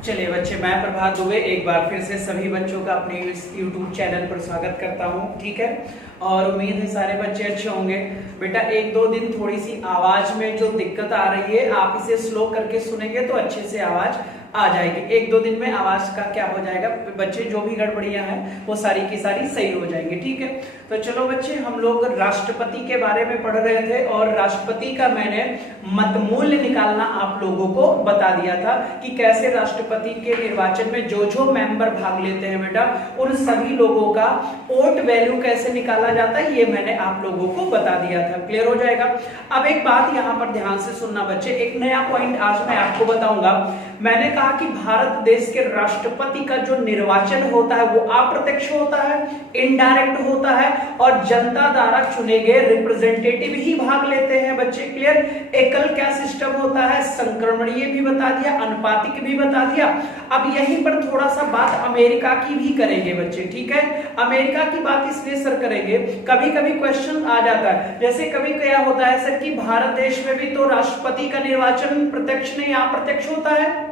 चलिए बच्चे, मैं प्रभात दुबे एक बार फिर से सभी बच्चों का अपने इस YouTube चैनल पर स्वागत करता हूं। ठीक है, और उम्मीद है सारे बच्चे अच्छे होंगे। बेटा एक दो दिन थोड़ी सी आवाज में जो दिक्कत आ रही है, आप इसे स्लो करके सुनेंगे तो अच्छे से आवाज आ जाएगी। एक दो दिन में आवाज का क्या हो जाएगा बच्चे, जो भी गड़बड़ियां हैं वो सारी की सारी सही हो जाएंगी। ठीक है, तो चलो बच्चे, हम लोग राष्ट्रपति के बारे में पढ़ रहे थे और राष्ट्रपति का मैंने मतमूल्य निकालना आप लोगों को बता दिया था कि कैसे राष्ट्रपति के निर्वाचन में जो जो मेंबर भाग लेते हैं बेटा, उन सभी लोगों का वोट वैल्यू कैसे निकाला जाता है, ये मैंने आप लोगों को बता दिया था। क्लियर हो जाएगा। अब एक बात यहाँ पर ध्यान से सुनना बच्चे, एक नया पॉइंट आज मैं आपको बताऊंगा। मैंने कहा कि भारत देश के राष्ट्रपति का जो निर्वाचन होता है वो अप्रत्यक्ष होता है, इनडायरेक्ट होता है और जनता द्वारा चुने गए रिप्रेजेंटेटिव ही भाग लेते हैं बच्चे। क्लियर। एकल क्या सिस्टम होता है, संक्रमणीय भी बता दिया, अनुपातिक भी बता दिया। अब यहीं पर थोड़ा सा बात अमेरिका की भी करेंगे बच्चे। ठीक है, अमेरिका की बात इसलिए सर करेंगे, कभी कभी क्वेश्चन आ जाता है, जैसे कभी क्या होता है सर कि भारत देश में भी तो राष्ट्रपति का निर्वाचन प्रत्यक्ष नहीं अप्रत्यक्ष होता है।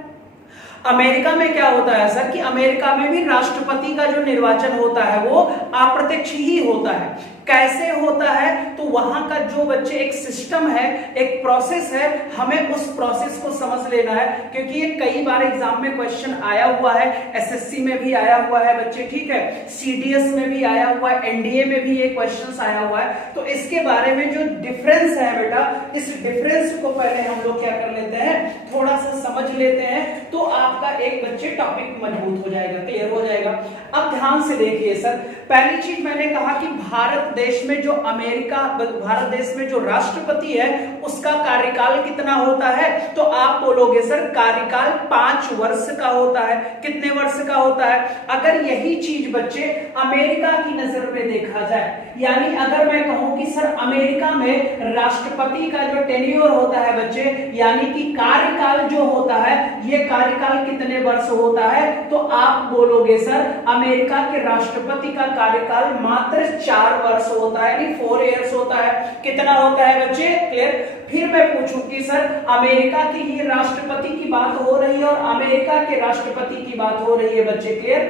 अमेरिका में क्या होता है सर कि अमेरिका में भी राष्ट्रपति का जो निर्वाचन होता है वो अप्रत्यक्ष ही होता है। कैसे होता है, तो वहां का जो बच्चे एक सिस्टम है, एक प्रोसेस है, हमें उस प्रोसेस को समझ लेना है, क्योंकि ये कई बार एग्जाम में क्वेश्चन आया हुआ है, एसएससी में भी आया हुआ है बच्चे। ठीक है, सीडीएस में भी आया हुआ है, एनडीए में भी ये क्वेश्चन आया हुआ है। तो इसके बारे में जो डिफरेंस है बेटा, इस डिफरेंस को पहले हम लोग क्या कर लेते हैं, थोड़ा सा समझ लेते हैं, तो आपका एक बच्चे टॉपिक मजबूत हो जाएगा, क्लियर हो जाएगा। अब ध्यान से देखिए सर, पहली चीज मैंने कहा कि भारत देश में जो भारत देश में जो राष्ट्रपति है उसका कार्यकाल कितना होता है, तो आप बोलोगे सर कार्यकाल 5 वर्ष का होता है। कितने वर्ष का होता है? अगर यही चीज बच्चे अमेरिका की नजर में देखा जाए, यानी अगर मैं कहूं कि सर अमेरिका में राष्ट्रपति का जो टेन्योर होता है बच्चे, यानी कि कार्यकाल जो होता है, ये कार्यकाल कितने वर्ष होता है, तो आप बोलोगे सर अमेरिका के राष्ट्रपति का कार्यकाल मात्र 4 वर्ष होता है, यानी 4 इयर्स होता है। कितना होता है बच्चे? क्लियर। फिर मैं पूछूं कि सर अमेरिका की ये राष्ट्रपति की बात हो रही है और अमेरिका के राष्ट्रपति की बात हो रही है बच्चे। क्लियर।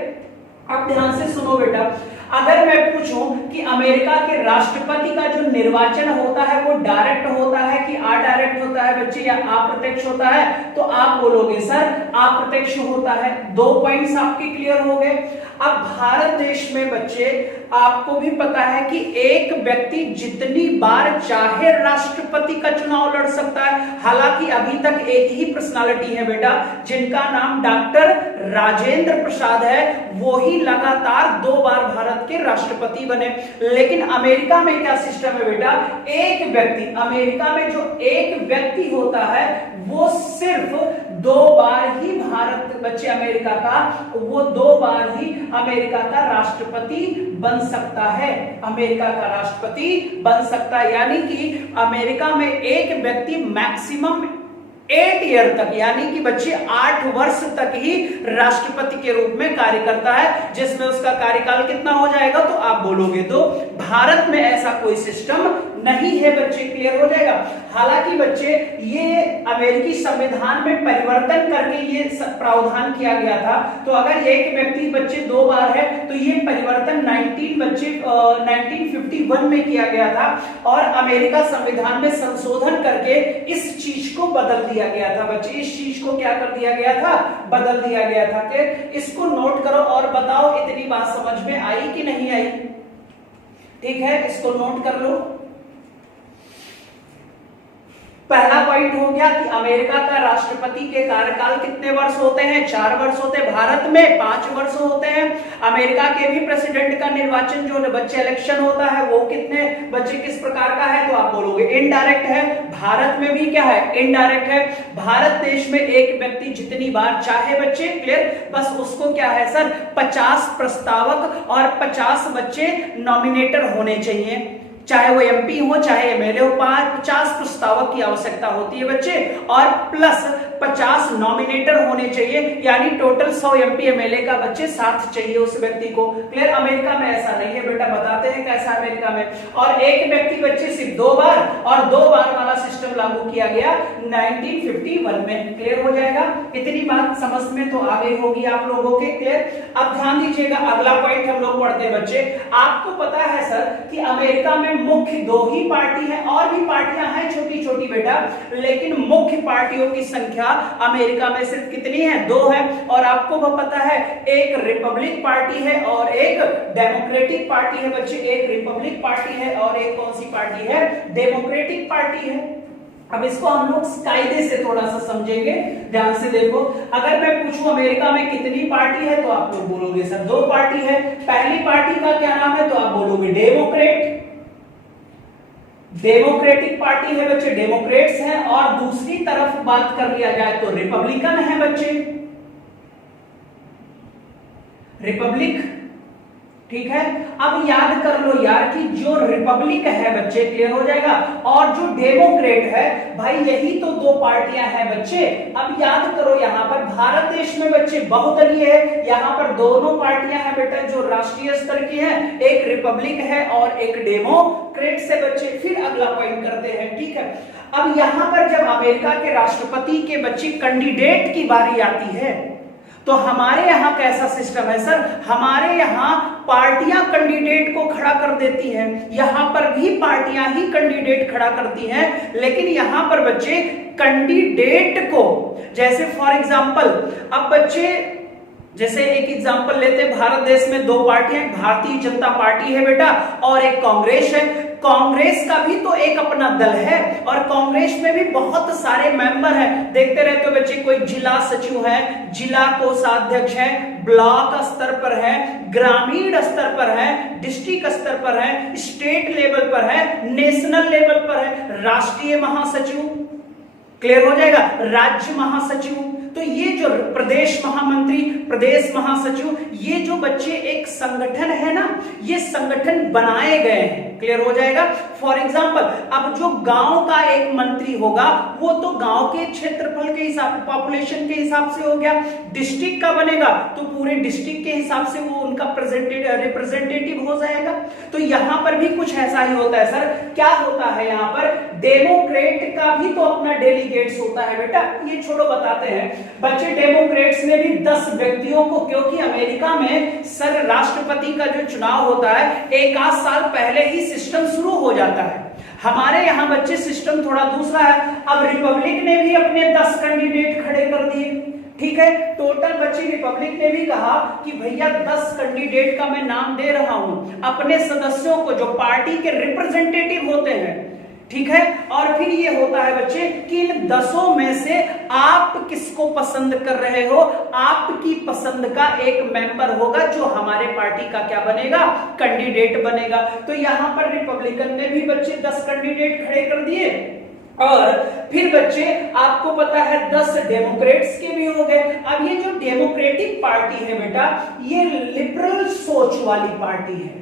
अब ध्यान से सुनो बेटा, अगर मैं पूछूं कि अमेरिका के राष्ट्रपति का जो निर्वाचन होता है वो डायरेक्ट होता है कि अडायरेक्ट होता है बच्चे, या अप्रत्यक्ष होता है, तो आप बोलोगे सर अप्रत्यक्ष होता है। 2 पॉइंट्स आपके क्लियर हो गए। अब भारत देश में बच्चे आपको भी पता है कि एक व्यक्ति जितनी बार चाहे राष्ट्रपति का चुनाव लड़ सकता है। हालांकि अभी तक एक ही पर्सनालिटी है बेटा जिनका नाम डॉक्टर राजेंद्र प्रसाद है, वो ही लगातार 2 बार भारत के राष्ट्रपति बने। लेकिन अमेरिका में क्या सिस्टम है बेटा, एक व्यक्ति, अमेरिका में जो एक व्यक्ति होता है वो सिर्फ 2 बार ही भारत बच्चे अमेरिका का, वो 2 बार ही अमेरिका का राष्ट्रपति बन सकता है। अमेरिका का राष्ट्रपति बन सकता है, यानी कि अमेरिका में एक व्यक्ति मैक्सिमम 8 ईयर तक, यानी कि बच्चे 8 वर्ष तक ही राष्ट्रपति के रूप में कार्य करता है, जिसमें उसका कार्यकाल कितना हो जाएगा, तो आप बोलोगे 2। भारत में ऐसा कोई सिस्टम नहीं है बच्चे। क्लियर हो जाएगा। हालांकि बच्चे ये अमेरिकी संविधान में परिवर्तन करके ये प्रावधान किया गया था, तो अगर एक व्यक्ति बच्चे 2 बार है तो ये परिवर्तन 1951 में किया गया था और अमेरिका संविधान में संशोधन करके इस चीज को बदल दिया गया था बच्चे। इस चीज को क्या कर दिया गया था, बदल दिया गया था। इसको नोट करो और बताओ इतनी बात समझ में आई कि नहीं आई। ठीक है, इसको नोट कर लो। पहला पॉइंट हो गया कि अमेरिका का राष्ट्रपति के कार्यकाल कितने वर्ष होते हैं, 4 वर्ष होते हैं। भारत में 5 वर्ष होते हैं। अमेरिका के भी प्रेसिडेंट का निर्वाचन जो बच्चे इलेक्शन होता है वो कितने बच्चे किस प्रकार का है, तो आप बोलोगे इनडायरेक्ट है। भारत में भी क्या है, इनडायरेक्ट है। भारत देश में एक व्यक्ति जितनी बार चाहे बच्चे, क्लियर, बस उसको क्या है सर 50 प्रस्तावक और 50 बच्चे नॉमिनेटर होने चाहिए, चाहे वो एमपी हो चाहे एमएलए हो। 50 प्रस्तावक की आवश्यकता होती है बच्चे, और प्लस 50 नॉमिनेटर होने चाहिए, यानी टोटल 100 एमपी एमएलए का बच्चे साथ चाहिए उस व्यक्ति को। क्लियर? अमेरिका में ऐसा नहीं है बेटा, बताते हैं कैसा अमेरिका में। और एक व्यक्ति बच्चे सिर्फ 2 बार, और 2 बार वाला सिस्टम लागू किया गया 1951 में। क्लियर हो जाएगा? इतनी बात समझ में तो आ गई होगी आप लोगों के। क्लियर? अब ध्यान दीजिएगा, अगला पॉइंट हम लोग पढ़ते हैं बच्चे। आपको पता है सर कि अमेरिका में मुख्य 2 ही पार्टी है, और भी पार्टियां हैं छोटी छोटी बेटा, लेकिन मुख्य पार्टियों की संख्या अमेरिका में सिर्फ कितनी है? 2 है। और आपको पता है एक रिपब्लिक पार्टी है और एक डेमोक्रेटिक पार्टी है बच्चे। एक रिपब्लिक पार्टी है और एक कौन सी पार्टी है? डेमोक्रेटिक पार्टी है। अब इसको हम लोग कायदे से थोड़ा सा समझेंगे, ध्यान से देखो। अगर मैं पूछूं अमेरिका में कितनी पार्टी है, तो आप लोग बोलोगे सर 2 पार्टी है। पहली पार्टी का क्या नाम है? तो आप बोलोगे डेमोक्रेटिक पार्टी है बच्चे, डेमोक्रेट्स हैं। और दूसरी तरफ बात कर लिया जाए तो रिपब्लिकन है बच्चे, रिपब्लिक। ठीक है? अब याद कर लो यार कि जो रिपब्लिक है बच्चे, क्लियर हो जाएगा, और जो डेमोक्रेट है भाई, यही तो 2 पार्टियां हैं बच्चे। अब याद करो यहां पर भारत देश में बच्चे बहुदलीय है, यहां पर दोनों पार्टियां हैं बेटा जो राष्ट्रीय स्तर की हैं, एक रिपब्लिक है और एक डेमोक्रेट से बच्चे। फिर अगला पॉइंट करते हैं, ठीक है? अब यहां पर जब अमेरिका के राष्ट्रपति के बच्चे कैंडिडेट की बारी आती है, तो हमारे यहां कैसा सिस्टम है सर? हमारे यहां पार्टियां कैंडिडेट को खड़ा कर देती हैं, यहां पर भी पार्टियां ही कैंडिडेट खड़ा करती हैं, लेकिन यहां पर बच्चे कैंडिडेट को, जैसे फॉर एग्जांपल, अब बच्चे जैसे एक एग्जांपल लेते हैं, भारत देश में 2 पार्टियां, भारतीय जनता पार्टी है बेटा और एक कांग्रेस है। कांग्रेस का भी तो एक अपना दल है, और कांग्रेस में भी बहुत सारे मेंबर हैं। देखते रहते हो बच्चे, कोई जिला सचिव है, जिला कोषाध्यक्ष है, ब्लॉक स्तर पर है, ग्रामीण स्तर पर है, डिस्ट्रिक्ट स्तर पर है, स्टेट लेवल पर है, नेशनल लेवल पर है, राष्ट्रीय महासचिव। क्लियर हो जाएगा? राज्य महासचिव। तो ये जो प्रदेश महामंत्री, प्रदेश महासचिव, ये जो बच्चे एक संगठन है ना, ये संगठन बनाए गए हैं। क्लियर हो जाएगा? फॉर एग्जांपल, अब जो गांव का एक मंत्री होगा, वो तो गांव के क्षेत्रफल के हिसाब, पॉपुलेशन के हिसाब से हो गया। डिस्ट्रिक्ट का बनेगा तो पूरे डिस्ट्रिक्ट के हिसाब से वो उनका रिप्रेजेंटेटिव हो जाएगा। तो यहां पर भी कुछ ऐसा ही होता है सर। क्या होता है यहां पर? डेमोक्रेट का भी तो अपना डेलीगेट्स होता है बेटा। ये छोड़ो, बताते हैं बच्चे। डेमोक्रेट्स में भी 10 व्यक्तियों को, क्योंकि अमेरिका में सर राष्ट्रपति का जो चुनाव होता है 1 साल पहले ही सिस्टम शुरू हो जाता है। हमारे यहां बच्चे सिस्टम थोड़ा दूसरा है। अब रिपब्लिक ने भी अपने 10 कैंडिडेट खड़े कर दिए। ठीक है? टोटल बच्चे रिपब्लिक ने भी कहा कि भैया 10 कैंडिडेट का मैं नाम दे रहा हूं अपने सदस्यों को, जो पार्टी के रिप्रेजेंटेटिव होते हैं। ठीक है? और फिर ये होता है बच्चे कि इन 10 में से आप किसको पसंद कर रहे हो? आपकी पसंद का एक मेंबर होगा जो हमारे पार्टी का क्या बनेगा? कैंडिडेट बनेगा। तो यहां पर रिपब्लिकन ने भी बच्चे 10 कैंडिडेट खड़े कर दिए, और फिर बच्चे आपको पता है 10 डेमोक्रेट्स के भी हो गए। अब ये जो डेमोक्रेटिक पार्टी है बेटा, ये लिबरल सोच वाली पार्टी है।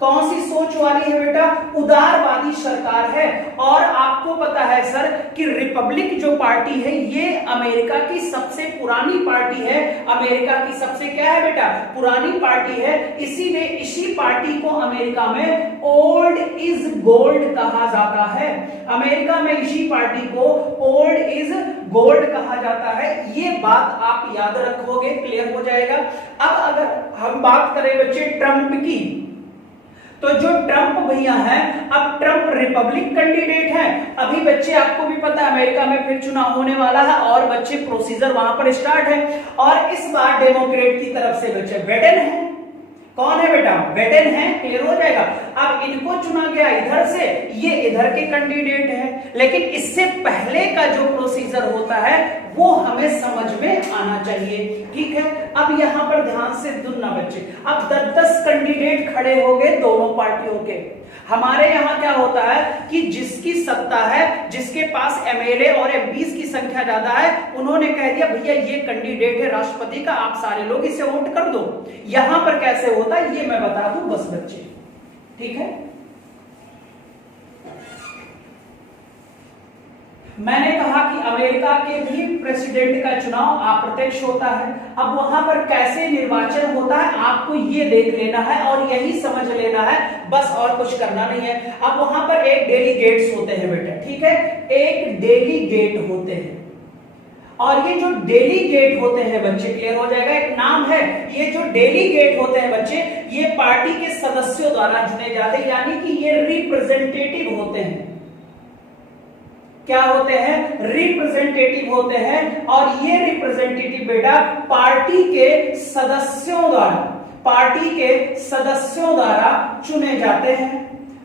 कौन सी सोच वाली है बेटा? उदारवादी सरकार है। और आपको पता है सर कि रिपब्लिक जो पार्टी है ये अमेरिका की सबसे पुरानी पार्टी है। अमेरिका की सबसे क्या है बेटा? पुरानी पार्टी है। इसीलिए इसी पार्टी को अमेरिका में ओल्ड इज गोल्ड कहा जाता है। अमेरिका में इसी पार्टी को ओल्ड इज गोल्ड कहा जाता है। ये बात आप याद रखोगे, क्लियर हो जाएगा। अब अगर हम बात करें बच्चे ट्रंप की, तो जो ट्रंप भैया हैं, अब ट्रंप रिपब्लिक कैंडिडेट हैं। अभी बच्चे आपको भी पता है अमेरिका में फिर चुनाव होने वाला है, और बच्चे प्रोसीजर वहां पर स्टार्ट है। और इस बार डेमोक्रेट की तरफ से बच्चे बाइडेन है। कौन है बेटा? बाइडेन है। क्लियर हो जाएगा? अब इनको चुना गया इधर से, ये इधर के कैंडिडेट है, लेकिन इससे पहले का जो प्रोसीजर होता है वो हमें समझ में आना चाहिए। ठीक है? अब यहां पर ध्यान से सुनना बच्चे। अब 10-10 कैंडिडेट खड़े हो गए दोनों पार्टियों के। हमारे यहां क्या होता है कि जिसकी सत्ता है, जिसके पास एमएलए और एमपीस की संख्या ज्यादा है, उन्होंने कह दिया भैया ये कैंडिडेट है राष्ट्रपति का, आप सारे लोग इसे वोट कर दो। यहां पर कैसे होता है ये मैं बता दूं बस बच्चे। ठीक है? मैंने कहा कि अमेरिका के भी प्रेसिडेंट का चुनाव अप्रत्यक्ष होता है। अब वहां पर कैसे निर्वाचन होता है आपको ये देख लेना है और यही समझ लेना है, बस और कुछ करना नहीं है। अब वहां पर एक डेलीगेट्स होते हैं बेटा, ठीक है, एक डेलीगेट होते हैं और ये जो डेलीगेट होते हैं बच्चे, क्लियर हो जाएगा, एक नाम है। ये जो डेलीगेट होते हैं बच्चे, ये पार्टी के सदस्यों द्वारा चुने जाते हैं, यानी कि ये रिप्रेजेंटेटिव होते हैं। क्या होते हैं? रिप्रेजेंटेटिव होते हैं। और ये रिप्रेजेंटेटिव बेटा पार्टी के सदस्यों द्वारा चुने जाते हैं,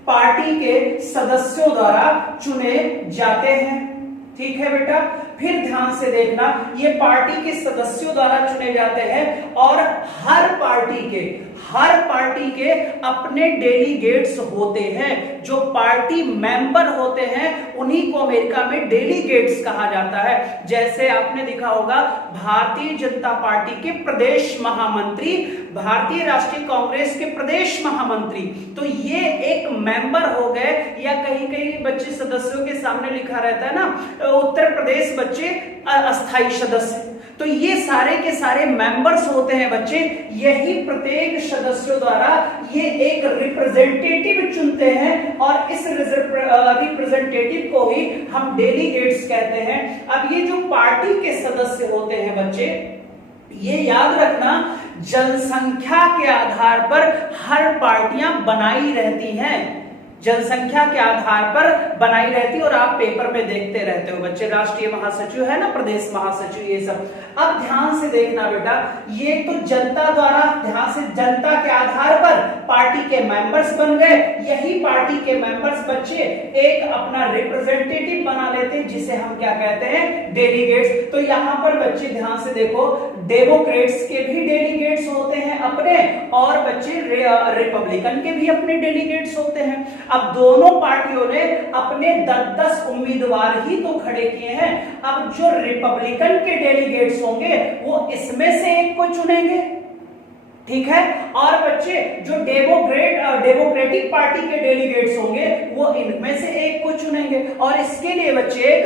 पार्टी के सदस्यों द्वारा चुने जाते हैं। ठीक है बेटा, फिर ध्यान से देखना, ये पार्टी के सदस्यों द्वारा चुने जाते हैं और हर पार्टी के अपने डेलीगेट्स होते हैं। जो पार्टी मेंबर होते हैं उन्हीं को अमेरिका में डेलीगेट्स कहा जाता है। जैसे आपने देखा होगा भारतीय जनता पार्टी के प्रदेश महामंत्री, भारतीय राष्ट्रीय कांग्रेस के प्रदेश महामंत्री, तो ये एक मेंबर हो गए, या कहीं कहीं बच्चे सदस्यों के सामने लिखा रहता है ना उत्तर प्रदेश बच्चे अस्थायी सदस्य, तो ये सारे के सारे मेंबर्स होते हैं बच्चे। यही प्रत्येक सदस्यों द्वारा ये एक रिप्रेजेंटेटिव चुनते हैं और इस रिप्रेजेंटेटिव को ही हम डेलीगेट्स कहते हैं। अब ये जो पार्टी के सदस्य होते हैं बच्चे, ये याद रखना जनसंख्या के आधार पर हर पार्टियां बनाई रहती हैं, जनसंख्या के आधार पर बनाई रहती है। और आप पेपर में देखते रहते हो बच्चे, राष्ट्रीय महासचिव है ना, प्रदेश महासचिव, ये सब। अब ध्यान से देखना बेटा, ये तो जनता द्वारा, ध्यान से, जनता के आधार पर पार्टी के मेंबर्स बन गए। यही पार्टी के मेंबर्स बच्चे एक अपना रिप्रेजेंटेटिव बना लेते हैं, जिसे हम क्या कहते हैं? डेलीगेट्स। तो यहां पर बच्चे ध्यान से देखो, डेमोक्रेट्स के भी डेलीगेट्स होते हैं अपने, और बच्चे रिपब्लिकन के भी अपने डेलीगेट्स होते हैं। अब दोनों पार्टियों ने अपने 10-10 उम्मीदवार ही तो खड़े किए हैं। अब जो रिपब्लिकन के डेलीगेट्स होंगे वो इसमें से एक को चुनेंगे, ठीक है, और बच्चे जो डेमोक्रेटिक पार्टी के डेलीगेट्स होंगे वो इनमें से एक को चुनेंगे। और इसके लिए बच्चे एक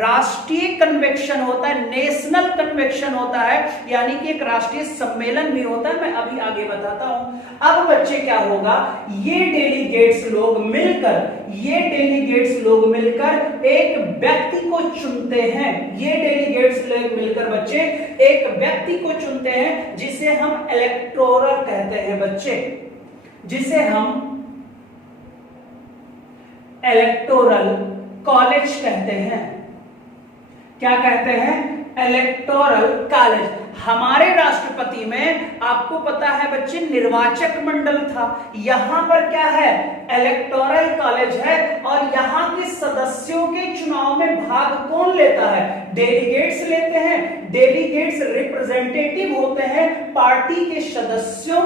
राष्ट्रीय कन्वेंशन होता है, नेशनल कन्वेंशन होता है, यानी कि एक राष्ट्रीय सम्मेलन भी होता है। मैं अभी आगे बताता हूं। अब बच्चे क्या होगा, ये डेलीगेट्स लोग मिलकर एक व्यक्ति को चुनते हैं। ये डेलीगेट्स लोग मिलकर बच्चे एक व्यक्ति को चुनते हैं, जिसे हम इलेक्टोरल कहते हैं बच्चे, जिसे हम इलेक्टोरल कॉलेज कहते हैं। क्या कहते हैं? Electoral college. हमारे राष्ट्रपति में आपको पता है बच्चे निर्वाचक मंडल था, यहां पर क्या है? इलेक्टोरल कॉलेज है। और यहां के सदस्यों के चुनाव में भाग कौन लेता है? डेलीगेट्स लेते हैं। डेलीगेट्स रिप्रेजेंटेटिव होते हैं पार्टी के सदस्यों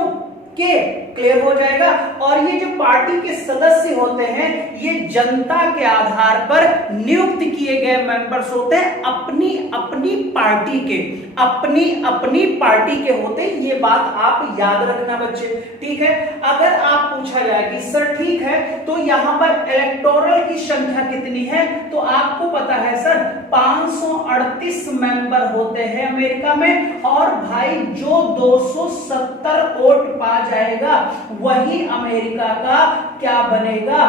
के, क्लियर हो जाएगा। और ये जो पार्टी के सदस्य होते हैं ये जनता के आधार पर नियुक्त किए गए मेंबर्स होते हैं, अपनी अपनी पार्टी के होते हैं। ये बात आप याद रखना बच्चे, ठीक है। अगर आप पूछा जाए कि सर ठीक है तो यहां पर इलेक्टोरल की संख्या कितनी है, तो आपको पता है सर 538 मेंबर होते हैं अमेरिका में। और भाई जो 270 वोट पा जाएगा वही अमेरिका का क्या बनेगा?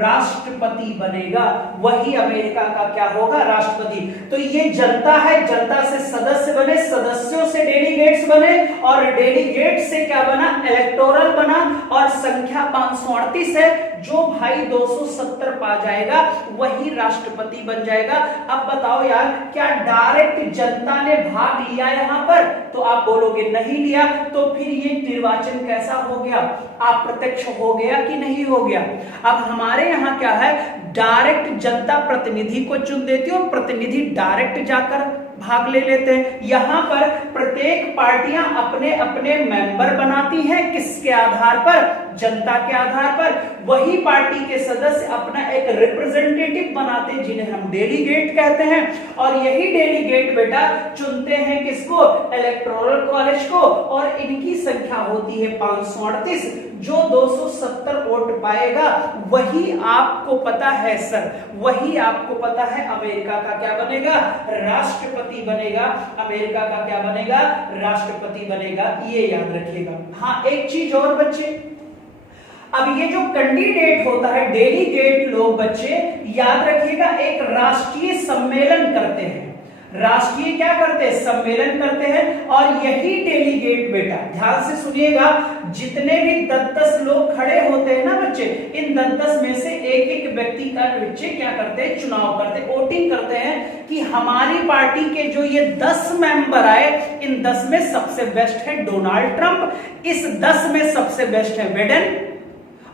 राष्ट्रपति बनेगा। वही अमेरिका का क्या होगा? राष्ट्रपति। तो ये जनता है, जनता से सदस्य बने, सदस्यों से डेलीगेट्स बने, और डेलीगेट से क्या बना? इलेक्टोरल बना। और संख्या 538 है, जो भाई 270 पा जाएगा वही राष्ट्रपति बन जाएगा। अब बताओ यार, क्या डायरेक्ट जनता ने भाग लिया यहां पर? तो आप बोलोगे नहीं लिया। तो फिर ये निर्वाचन कैसा हो गया? अप्रत्यक्ष हो गया कि नहीं हो गया? अब हमारे यहाँ क्या है, डायरेक्ट जनता प्रतिनिधि को चुन देती है और प्रतिनिधि डायरेक्ट जाकर भाग ले लेते हैं। यहां पर प्रत्येक पार्टियां अपने अपने मेंबर बनाती हैं, किसके आधार पर? जनता के आधार पर। वही पार्टी के सदस्य अपना एक रिप्रेजेंटेटिव बनाते हैं, जिन्हें हम डेलीगेट कहते हैं। और यही डेलीगेट बेटा चुनते हैं किसको? इलेक्टोरल कॉलेज को, और इनकी संख्या होती है 538। जो 270 वोट पाएगा वही आपको पता है सर, वही आपको पता है अमेरिका का क्या बनेगा, राष्ट्रपति बनेगा। अमेरिका का क्या बनेगा, राष्ट्रपति बनेगा, ये याद रखिएगा। हाँ, एक चीज और बच्चे, अब ये जो कैंडिडेट होता है, डेलीगेट लोग बच्चे याद रखिएगा एक राष्ट्रीय सम्मेलन करते हैं। राष्ट्रीय क्या करते हैं, सम्मेलन करते हैं, और यही डेलीगेट बेटा ध्यान से सुनिएगा, जितने भी 10-10 लोग खड़े होते हैं ना बच्चे, इन 10-10 में से एक एक व्यक्ति का बच्चे क्या करते हैं, चुनाव करते हैं, वोटिंग करते हैं कि हमारी पार्टी के जो ये 10 मेंबर आए, इन 10 में सबसे बेस्ट है डोनाल्ड ट्रंप, इस 10 में सबसे बेस्ट है बिडेन।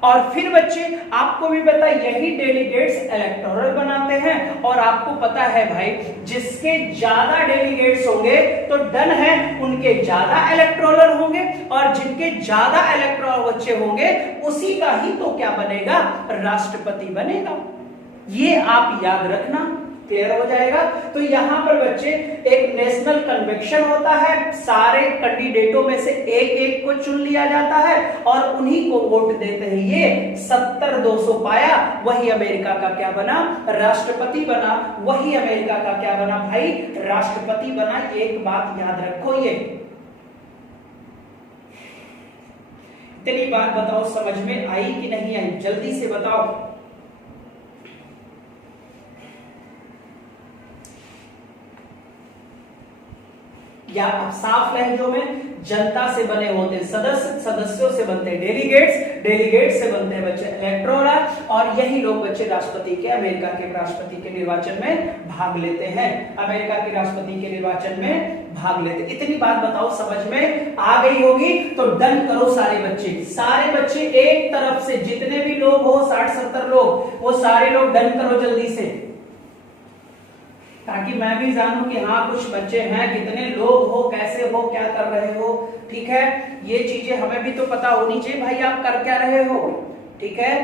और फिर बच्चे आपको भी पता है यही डेलीगेट्स इलेक्टोरल बनाते हैं, और आपको पता है भाई जिसके ज्यादा डेलीगेट्स होंगे तो डन है उनके ज्यादा इलेक्टोरल होंगे, और जिनके ज्यादा इलेक्टोरल बच्चे होंगे उसी का ही तो क्या बनेगा, राष्ट्रपति बनेगा। ये आप याद रखना, क्लियर हो जाएगा। तो यहां पर बच्चे एक नेशनल कन्वेंशन होता है, सारे कैंडिडेटों में से एक एक को चुन लिया जाता है और उन्हीं को वोट देते हैं। ये 70-200 पाया, वही अमेरिका का क्या बना, राष्ट्रपति बना। वही अमेरिका का क्या बना भाई, राष्ट्रपति बना। एक बात याद रखो, ये इतनी बात बताओ समझ में आई कि नहीं आई, जल्दी से बताओ। या अब साफ लहजों में, जनता से बने होते हैं सदस्य, सदस्यों से बनते हैं डेलीगेट्स, डेलीगेट से बनते हैं बच्चे इलेक्टोरल, और यही लोग बच्चे राष्ट्रपति के, अमेरिका के राष्ट्रपति के निर्वाचन में भाग लेते हैं। अमेरिका के राष्ट्रपति के निर्वाचन में भाग लेते। इतनी बात बताओ समझ में आ गई होगी, तो डन करो सारे बच्चे। सारे बच्चे एक तरफ से जितने भी लोग हो, 60-70 लोग, वो सारे लोग डन करो जल्दी से, ताकि मैं भी जानूं कि हाँ कुछ बच्चे हैं, कितने लोग हो, कैसे हो, क्या कर रहे हो। ठीक है, ये चीजें हमें भी तो पता होनी चाहिए भाई आप कर क्या रहे हो। ठीक है,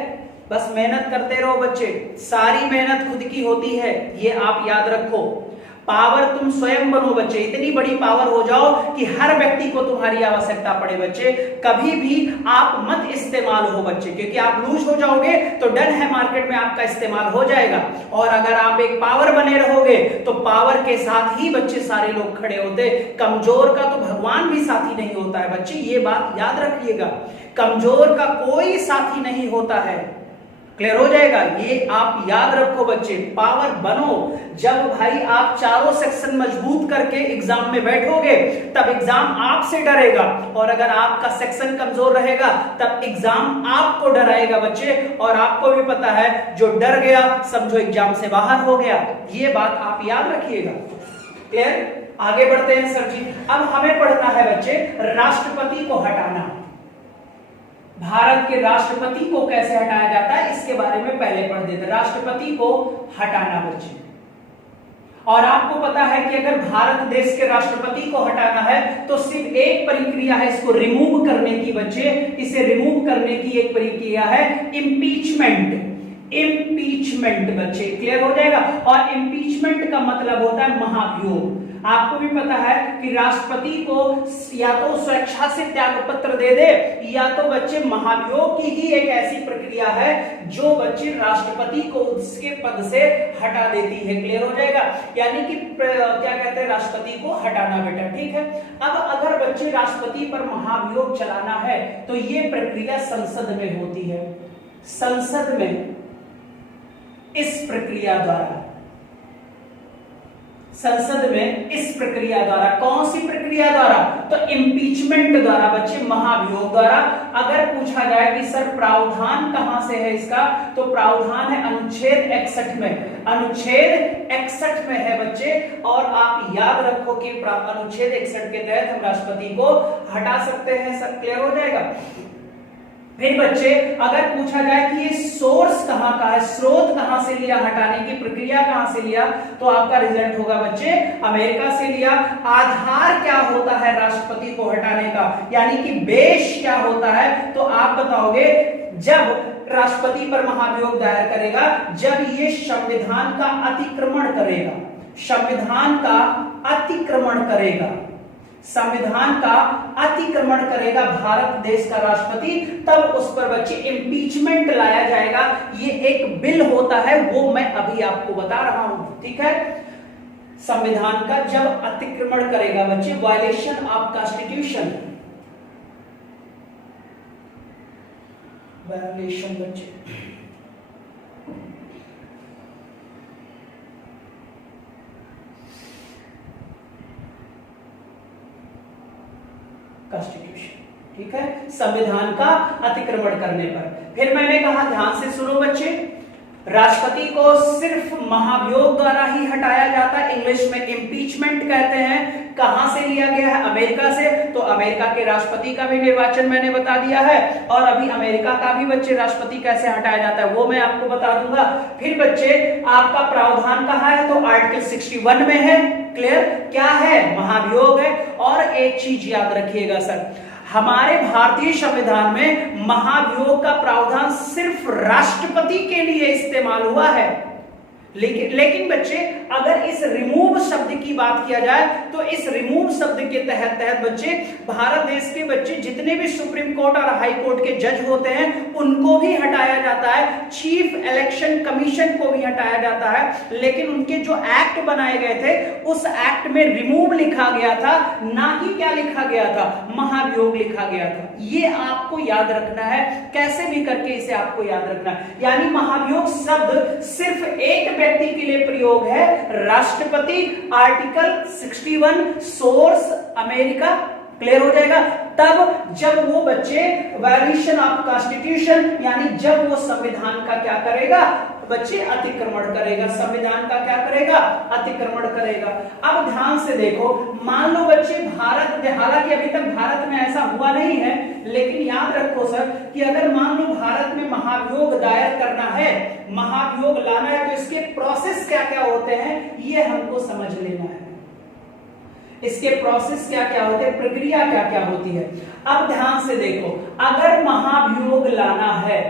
बस मेहनत करते रहो बच्चे, सारी मेहनत खुद की होती है, ये आप याद रखो। पावर तुम स्वयं बनो बच्चे, इतनी बड़ी पावर हो जाओ कि हर व्यक्ति को तुम्हारी आवश्यकता पड़े बच्चे। कभी भी आप मत इस्तेमाल हो बच्चे, क्योंकि आप लूज हो जाओगे तो डर है मार्केट में आपका इस्तेमाल हो जाएगा। और अगर आप एक पावर बने रहोगे तो पावर के साथ ही बच्चे सारे लोग खड़े होते। कमजोर का तो भगवान भी साथी नहीं होता है बच्चे, ये बात याद रखिएगा, कमजोर का कोई साथी नहीं होता है। क्लियर हो जाएगा, ये आप याद रखो बच्चे। पावर बनो जब भाई आप चारों सेक्शन मजबूत करके एग्जाम में बैठोगे, तब एग्जाम आपसे डरेगा, और अगर आपका सेक्शन कमजोर रहेगा तब एग्जाम आपको डराएगा बच्चे। और आपको भी पता है जो डर गया समझो एग्जाम से बाहर हो गया, ये बात आप याद रखिएगा। क्लियर, आगे बढ़ते हैं सर जी। अब हमें पढ़ना है बच्चे राष्ट्रपति को हटाना। भारत के राष्ट्रपति को कैसे हटाया जाता है इसके बारे में पहले पढ़ देते। राष्ट्रपति को हटाना बच्चे, और आपको पता है कि अगर भारत देश के राष्ट्रपति को हटाना है तो सिर्फ एक प्रक्रिया है इसको रिमूव करने की बच्चे। इसे रिमूव करने की एक प्रक्रिया है इम्पीचमेंट। इम्पीचमेंट बच्चे, क्लियर हो जाएगा। और इम्पीचमेंट का मतलब होता है महाभियोग। आपको भी पता है कि राष्ट्रपति को या तो स्वेच्छा से त्याग पत्र दे दे, या तो बच्चे महाभियोग की ही एक ऐसी प्रक्रिया है जो बच्चे राष्ट्रपति को उसके पद से हटा देती है। क्लियर हो जाएगा, यानी कि क्या कहते हैं, राष्ट्रपति को हटाना बेटा। ठीक है, अब अगर बच्चे राष्ट्रपति पर महाभियोग चलाना है तो ये प्रक्रिया संसद में होती है। संसद में इस प्रक्रिया द्वारा, संसद में इस प्रक्रिया द्वारा, कौन सी प्रक्रिया द्वारा, तो इम्पीचमेंट द्वारा बच्चे, महाभियोग द्वारा। अगर पूछा जाए कि सर प्रावधान कहां से है इसका, तो प्रावधान है अनुच्छेद 61 में। अनुच्छेद 61 में है बच्चे, और आप याद रखो कि अनुच्छेद 61 के तहत हम राष्ट्रपति को हटा सकते हैं। सब क्लियर हो जाएगा। फिर बच्चे अगर पूछा जाए कि ये सोर्स कहां का है, स्रोत कहां से लिया, हटाने की प्रक्रिया कहां से लिया, तो आपका रिजल्ट होगा बच्चे अमेरिका से लिया। आधार क्या होता है राष्ट्रपति को हटाने का, यानी कि बेस क्या होता है, तो आप बताओगे जब राष्ट्रपति पर महाभियोग दायर करेगा जब ये संविधान का अतिक्रमण करेगा। संविधान का अतिक्रमण करेगा, संविधान का अतिक्रमण करेगा भारत देश का राष्ट्रपति, तब उस पर बच्चे इंपीचमेंट लाया जाएगा। ये एक बिल होता है, वो मैं अभी आपको बता रहा हूं, ठीक है। संविधान का जब अतिक्रमण करेगा बच्चे, वायलेशन ऑफ कॉन्स्टिट्यूशन, वायलेशन बच्चे, कॉन्स्टिट्यूशन, ठीक है, संविधान का अतिक्रमण करने पर। फिर मैंने कहा, ध्यान से सुनो बच्चे, राष्ट्रपति को सिर्फ महाभियोग द्वारा ही हटाया जाता है, इंग्लिश में इम्पीचमेंट कहते हैं। कहां से लिया गया है? अमेरिका से। तो अमेरिका के राष्ट्रपति का भी निर्वाचन मैंने बता दिया है, और अभी अमेरिका का भी बच्चे राष्ट्रपति कैसे हटाया जाता है वो मैं आपको बता दूंगा। फिर बच्चे आपका प्रावधान कहां है? तो आर्टिकल 61 में है। क्लियर? क्या है? महाभियोग है। और एक चीज याद रखिएगा सर, हमारे भारतीय संविधान में महाभियोग का प्रावधान सिर्फ राष्ट्रपति के लिए इस्तेमाल हुआ है। लेकिन बच्चे अगर इस रिमूव शब्द की बात किया जाए तो इस रिमूव शब्द के तहत बच्चे भारत देश के बच्चे जितने भी सुप्रीम कोर्ट और हाई कोर्ट के जज होते हैं उनको भी हटाया जाता है, चीफ इलेक्शन कमीशन को भी हटाया जाता है। लेकिन उनके जो एक्ट बनाए गए थे उस एक्ट में रिमूव लिखा गया था, ना कि क्या लिखा गया था? महाभियोग लिखा गया था। ये आपको याद रखना है, कैसे भी करके इसे आपको याद रखना है। यानी महाभियोग शब्द सिर्फ एक व्यक्ति के लिए प्रयोग है, राष्ट्रपति, आर्टिकल 61, सोर्स अमेरिका। क्लियर हो जाएगा? तब जब वो बच्चे वायलेशन ऑफ कॉन्स्टिट्यूशन, यानी जब वो संविधान का क्या करेगा बच्चे? अतिक्रमण करेगा। संविधान का क्या करेगा? अतिक्रमण करेगा। अब ध्यान से देखो, मान लो बच्चे भारत, हालांकि अभी तक भारत में ऐसा हुआ नहीं है, लेकिन याद रखो सर कि अगर मान लो भारत में महाभियोग दायर करना है, महाभियोग लाना है, तो इसके प्रोसेस क्या क्या होते हैं ये हमको समझ लेना है। इसके प्रोसेस क्या क्या होते हैं, प्रक्रिया क्या क्या होती है। अब ध्यान से देखो, अगर महाभियोग लाना है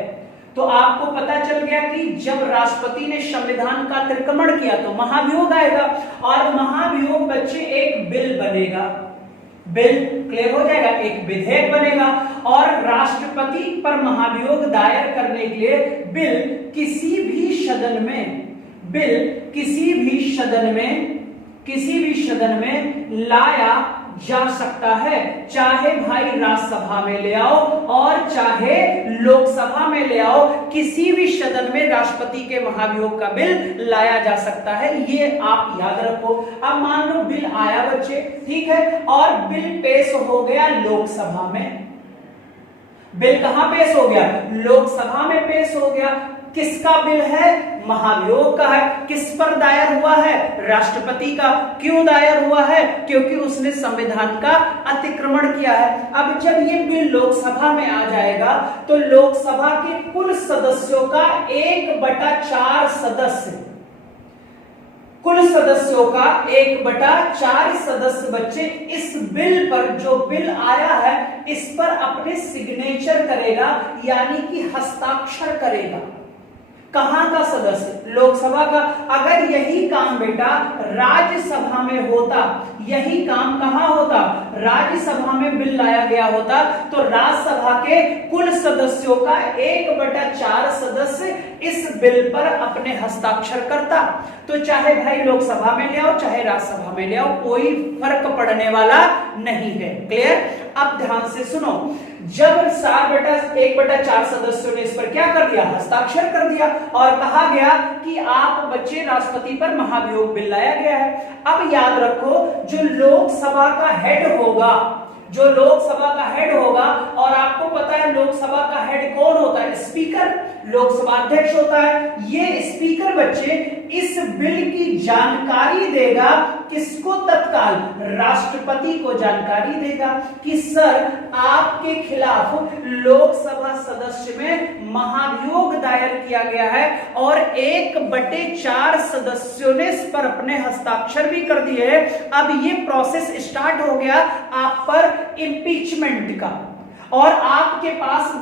तो आपको पता चल गया कि जब राष्ट्रपति ने संविधान का अतिक्रमण किया तो महाभियोग आएगा, और महाभियोग बच्चे एक बिल बनेगा। बिल क्लियर हो जाएगा, एक विधेयक बनेगा, और राष्ट्रपति पर महाभियोग दायर करने के लिए बिल किसी भी सदन में लाया जा सकता है, चाहे भाई राज्यसभा में ले आओ और चाहे लोकसभा में ले आओ, किसी भी सदन में राष्ट्रपति के महाभियोग का बिल लाया जा सकता है। ये आप याद रखो। अब मान लो बिल आया बच्चे, ठीक है, और बिल पेश हो गया लोकसभा में। बिल कहां पेश हो गया? लोकसभा में पेश हो गया। किसका बिल है? महाभियोग का है। किस पर दायर हुआ है? राष्ट्रपति का। क्यों दायर हुआ है? क्योंकि उसने संविधान का अतिक्रमण किया है। अब जब ये बिल लोकसभा में आ जाएगा तो लोकसभा के कुल सदस्यों का 1/4 सदस्य, कुल सदस्यों का 1/4 सदस्य बच्चे इस बिल पर, जो बिल आया है इस पर अपने सिग्नेचर करेगा, यानी कि हस्ताक्षर करेगा। कहां का सदस्य? लोकसभा का। अगर यही काम बेटा राज्यसभा में होता, यही काम कहां होता? राज्यसभा में बिल लाया गया होता, तो राज्यसभा के कुल सदस्यों का 1/4 सदस्य इस बिल पर अपने हस्ताक्षर करता। तो चाहे भाई लोकसभा में ले आओ चाहे राज्यसभा में ले आओ, कोई फर्क पड़ने वाला नहीं है। क्लियर? अब ध्यान से सुनो, जब 1/4 सदस्यों ने इस पर क्या कर दिया? हस्ताक्षर कर दिया, और कहा गया कि आप बच्चे राष्ट्रपति पर महाभियोग बिल लाया गया है। अब याद रखो, जो लोकसभा का हेड होगा, जो लोकसभा का हेड होगा, और आपको पता है लोकसभा का हेड कौन होता है? स्पीकर, लोकसभा अध्यक्ष होता है। ये स्पीकर बच्चे इस बिल की जानकारी देगा, किसको? तत्काल राष्ट्रपति को जानकारी देगा कि सर आपके खिलाफ लोकसभा सदस्य में महाभियोग दायर किया गया है, और 1/4 सदस्यों ने इस पर अपने हस्ताक्षर भी कर दिए। अब ये प्रोसेस स्टार्ट हो गया आप पर इम्पीचमेंट का। और आपके पास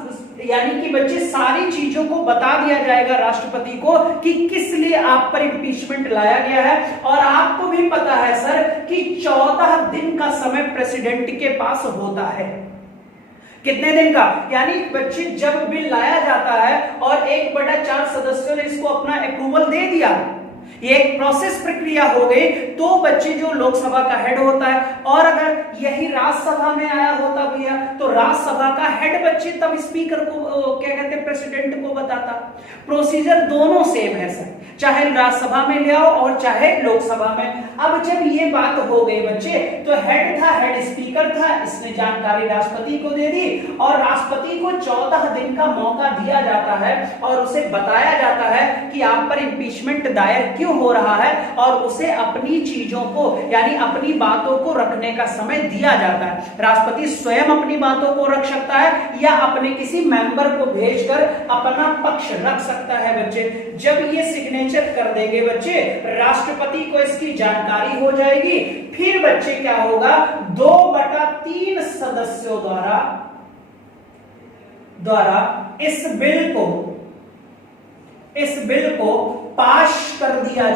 यानी कि बच्चे सारी चीजों को बता दिया जाएगा राष्ट्रपति को कि किस लिए आप पर इम्पीचमेंट लाया गया है। और आपको भी पता है सर कि 14 दिन का समय प्रेसिडेंट के पास होता है। कितने दिन का? यानी बच्चे जब बिल लाया जाता है और 1/4 सदस्यों ने इसको अपना अप्रूवल दे दिया, ये एक प्रोसेस प्रक्रिया हो गई, तो बच्चे जो लोकसभा का हेड होता है, और अगर यही राज्यसभा में आया होता भैया तो राज्यसभा का हेड बच्चे तब स्पीकर को क्या कहते हैं प्रेसिडेंट को बताता। प्रोसीजर दोनों सेम है सर, चाहे राज्यसभा में ले आओ और चाहे लोकसभा में। अब जब ये बात हो गई बच्चे, तो हेड था, हेड स्पीकर था, इसने जानकारी राष्ट्रपति को दे दी और राष्ट्रपति को 14 दिन का मौका दिया जाता है और उसे बताया जाता है कि आप पर इम्पीचमेंट दायर क्यों हो रहा है, और उसे अपनी चीजों को यानी अपनी बातों को रखने का समय दिया जाता है। राष्ट्रपति स्वयं अपनी बातों को रख सकता है या अपने किसी मेंबर को भेजकर अपना पक्ष रख सकता है बच्चे। जब ये सिग्नेचर कर देंगे बच्चे, राष्ट्रपति को इसकी जानकारी हो जाएगी। फिर बच्चे क्या होगा, 2/3 सदस्यों द्वारा इस बिल को पास कर दिया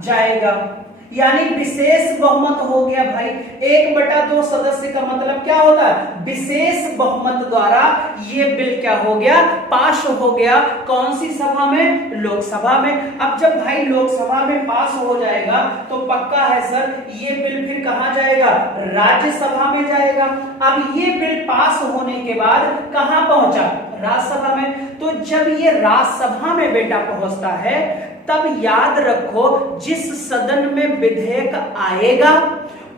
जाएगा। यानी विशेष बहुमत हो गया भाई। 1/2 सदस्य का मतलब क्या होता है, विशेष बहुमत द्वारा ये बिल क्या हो गया, पास हो गया। कौन सी सभा में? लोकसभा में। अब जब भाई लोकसभा में पास हो जाएगा तो पक्का है सर ये बिल फिर कहां जाएगा, राज्यसभा में जाएगा। अब ये बिल पास होने के बाद कहां पहुंचा, राज्यसभा में। तो जब ये राज्यसभा में बेटा पहुंचता है, तब याद रखो जिस सदन में विधेयक आएगा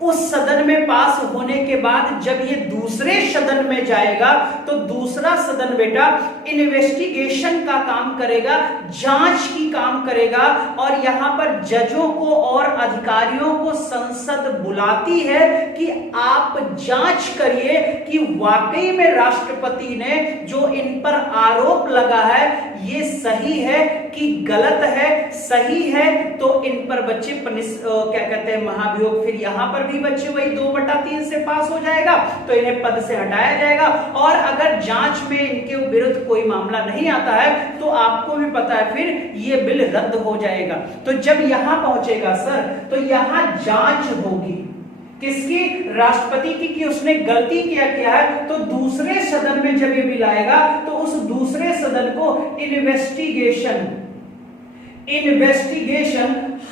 उस सदन में पास होने के बाद जब ये दूसरे सदन में जाएगा तो दूसरा सदन बेटा इन्वेस्टिगेशन का काम करेगा, जांच की काम करेगा। और यहां पर जजों को और अधिकारियों को संसद बुलाती है कि आप जांच करिए कि वाकई में राष्ट्रपति ने जो इन पर आरोप लगा है ये सही है कि गलत है। सही है तो इन पर बच्चे क्या कहते हैं महाभियोग। फिर यहां पर भी बच्चे वही 2/3 से पास हो जाएगा तो इन्हें पद से हटाया जाएगा। और अगर जांच में इनके विरुद्ध कोई मामला नहीं आता है तो आपको भी पता है फिर ये बिल रद्द हो जाएगा। तो जब यहां पहुंचेगा सर तो यहां जांच होगी किसकी, राष्ट्रपति की, कि उसने गलती क्या किया है। तो दूसरे सदन में जब ये बिल आएगा तो उस दूसरे सदन को इन्वेस्टिगेशन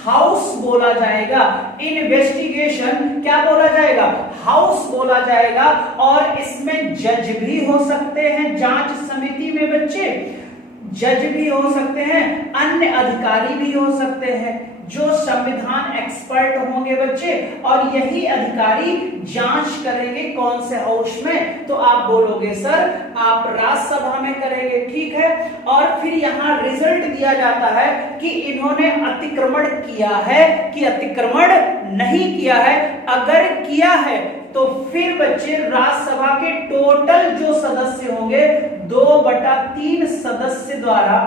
हाउस बोला जाएगा। इन्वेस्टिगेशन क्या बोला जाएगा, हाउस बोला जाएगा। और इसमें जज भी हो सकते हैं, जांच समिति में बच्चे जज भी हो सकते हैं, अन्य अधिकारी भी हो सकते हैं जो संविधान एक्सपर्ट होंगे बच्चे। और यही अधिकारी जांच करेंगे कौन से हाउस में, तो आप बोलोगे सर आप राज्यसभा में करेंगे, ठीक है। और फिर यहां रिजल्ट दिया जाता है कि इन्होंने अतिक्रमण किया है कि अतिक्रमण नहीं किया है। अगर किया है तो फिर बच्चे राज्यसभा के टोटल जो सदस्य होंगे 2/3 सदस्य द्वारा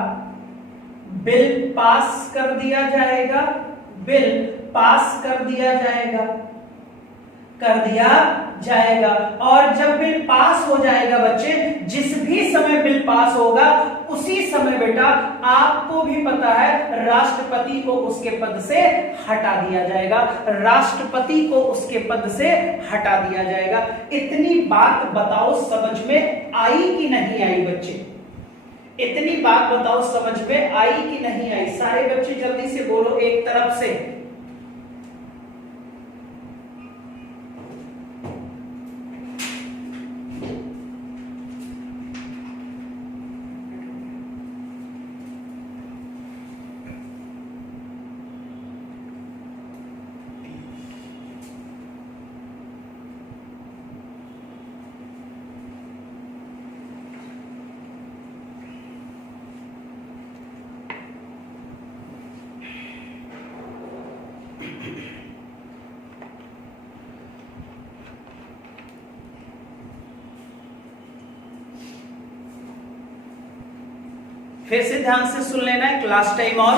बिल पास कर दिया जाएगा। बिल पास कर दिया जाएगा। और जब बिल पास हो जाएगा बच्चे, जिस भी समय बिल पास होगा उसी समय बेटा आपको भी पता है राष्ट्रपति को उसके पद से हटा दिया जाएगा। राष्ट्रपति को उसके पद से हटा दिया जाएगा। इतनी बात बताओ समझ में आई कि नहीं आई बच्चे? इतनी बात बताओ समझ में आई कि नहीं आई? सारे बच्चे जल्दी से बोलो एक तरफ से। फिर से ध्यान से सुन लेना है क्लास टाइम। और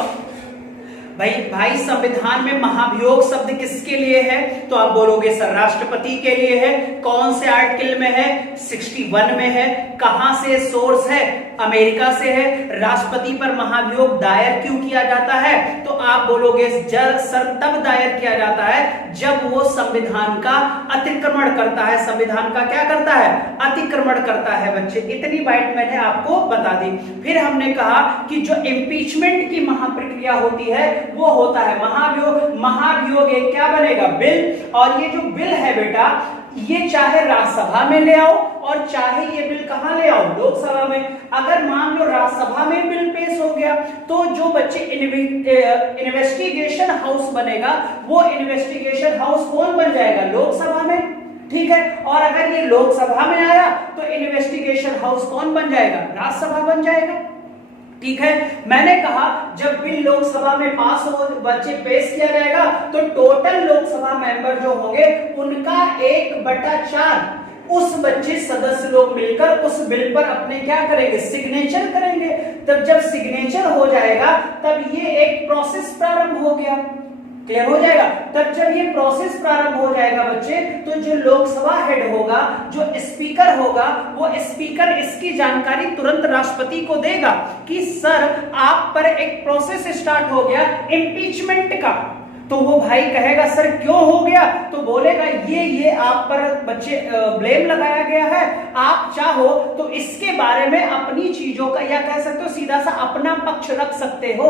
भाई संविधान में महाभियोग शब्द किसके लिए है? तो आप बोलोगे सर राष्ट्रपति के लिए है। कौन से आर्टिकल में है? 61 में है। कहां से सोर्स है? अमेरिका से है। राष्ट्रपति पर महाभियोग दायर क्यों किया जाता है? तो आप बोलोगे सर तब दायर किया जाता है जब वो संविधान का अतिक्रमण करता है। संविधान का क्या करता है? अतिक्रमण करता है बच्चे। इतनी बात मैंने आपको बता दी। फिर हमने कहा कि जो इम्पीचमेंट की महाप्रक्रिया होती है वो होता है महाभियोग। महाभियोग एक क्या बनेगा? बिल। और ये जो बिल है बेटा, ये चाहे राज्यसभा में ले आओ और चाहे ये बिल कहां ले आओ? लोकसभा में। अगर मान लो राज्यसभा में बिल पेश हो गया तो जो बच्चे इन्वेस्टिगेशन हाउस बनेगा वो इन्वेस्टिगेशन हाउस कौन बन जाएगा? लोकसभा में। ठीक है। और अगर ये लोकसभा में आया तो इन्वेस्टिगेशन हाउस कौन बन जाएगा? राज्यसभा बन जाएगा। ठीक है। मैंने कहा जब बिल लोकसभा में पास हो बच्चे पेश किया जाएगा तो टोटल लोकसभा मेंबर जो होंगे उनका 1/4 उस बच्चे सदस्य लोग मिलकर उस बिल पर अपने क्या करेंगे? सिग्नेचर करेंगे। तब जब सिग्नेचर हो जाएगा तब ये एक प्रोसेस प्रारंभ हो गया। क्लियर हो जाएगा। तब जब ये प्रोसेस प्रारंभ हो जाएगा बच्चे तो जो लोकसभा हेड होगा, जो स्पीकर होगा, वो स्पीकर इसकी जानकारी तुरंत राष्ट्रपति को देगा कि सर आप पर एक प्रोसेस स्टार्ट हो गया इम्पीचमेंट का। तो वो भाई कहेगा सर क्यों हो गया? तो बोलेगा ये आप पर बच्चे ब्लेम लगाया गया है, आप चाहो तो इसके बारे में अपनी चीजों का या कह सकते हो सीधा सा अपना पक्ष रख सकते हो।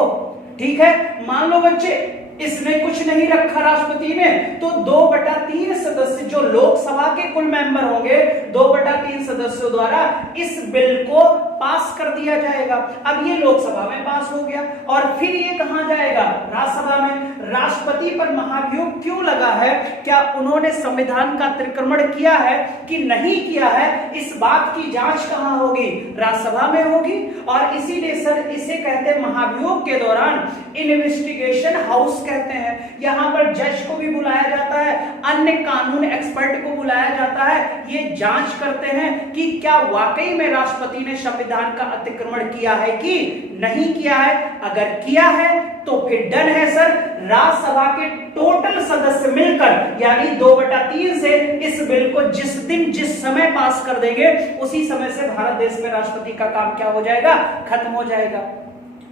ठीक है। मान लो बच्चे इसने कुछ नहीं रखा राष्ट्रपति ने तो 2/3 सदस्य जो लोकसभा के कुल मेंबर होंगे 2/3 सदस्यों द्वारा इस बिल को पास कर दिया जाएगा। अब ये लोकसभा में पास हो गया और फिर ये कहां जाएगा? राज्यसभा में। राष्ट्रपति पर महाभियोग क्यों लगा है? क्या उन्होंने संविधान का अतिक्रमण किया है कि नहीं किया है? इस बात की जांच कहां होगी? राज्यसभा में होगी। और इसीलिए सर इसे कहते हैं महाभियोग के दौरान इन्वेस्टिगेशन हाउस कहते हैं। यहां पर जज को भी बुलाया जाता है, अन्य कानून एक्सपर्ट को बुलाया जाता है। ये जांच करते हैं कि क्या वाकई में राष्ट्रपति ने संविधान का अतिक्रमण किया है कि नहीं किया है। अगर किया है तो फिर डन है सर। राज्यसभा के टोटल सदस्य मिलकर यानी 2/3 से इस बिल को जिस दिन जिस समय पास कर देंगे उसी समय से भारत देश में राष्ट्रपति का काम क्या हो जाएगा? खत्म हो जाएगा।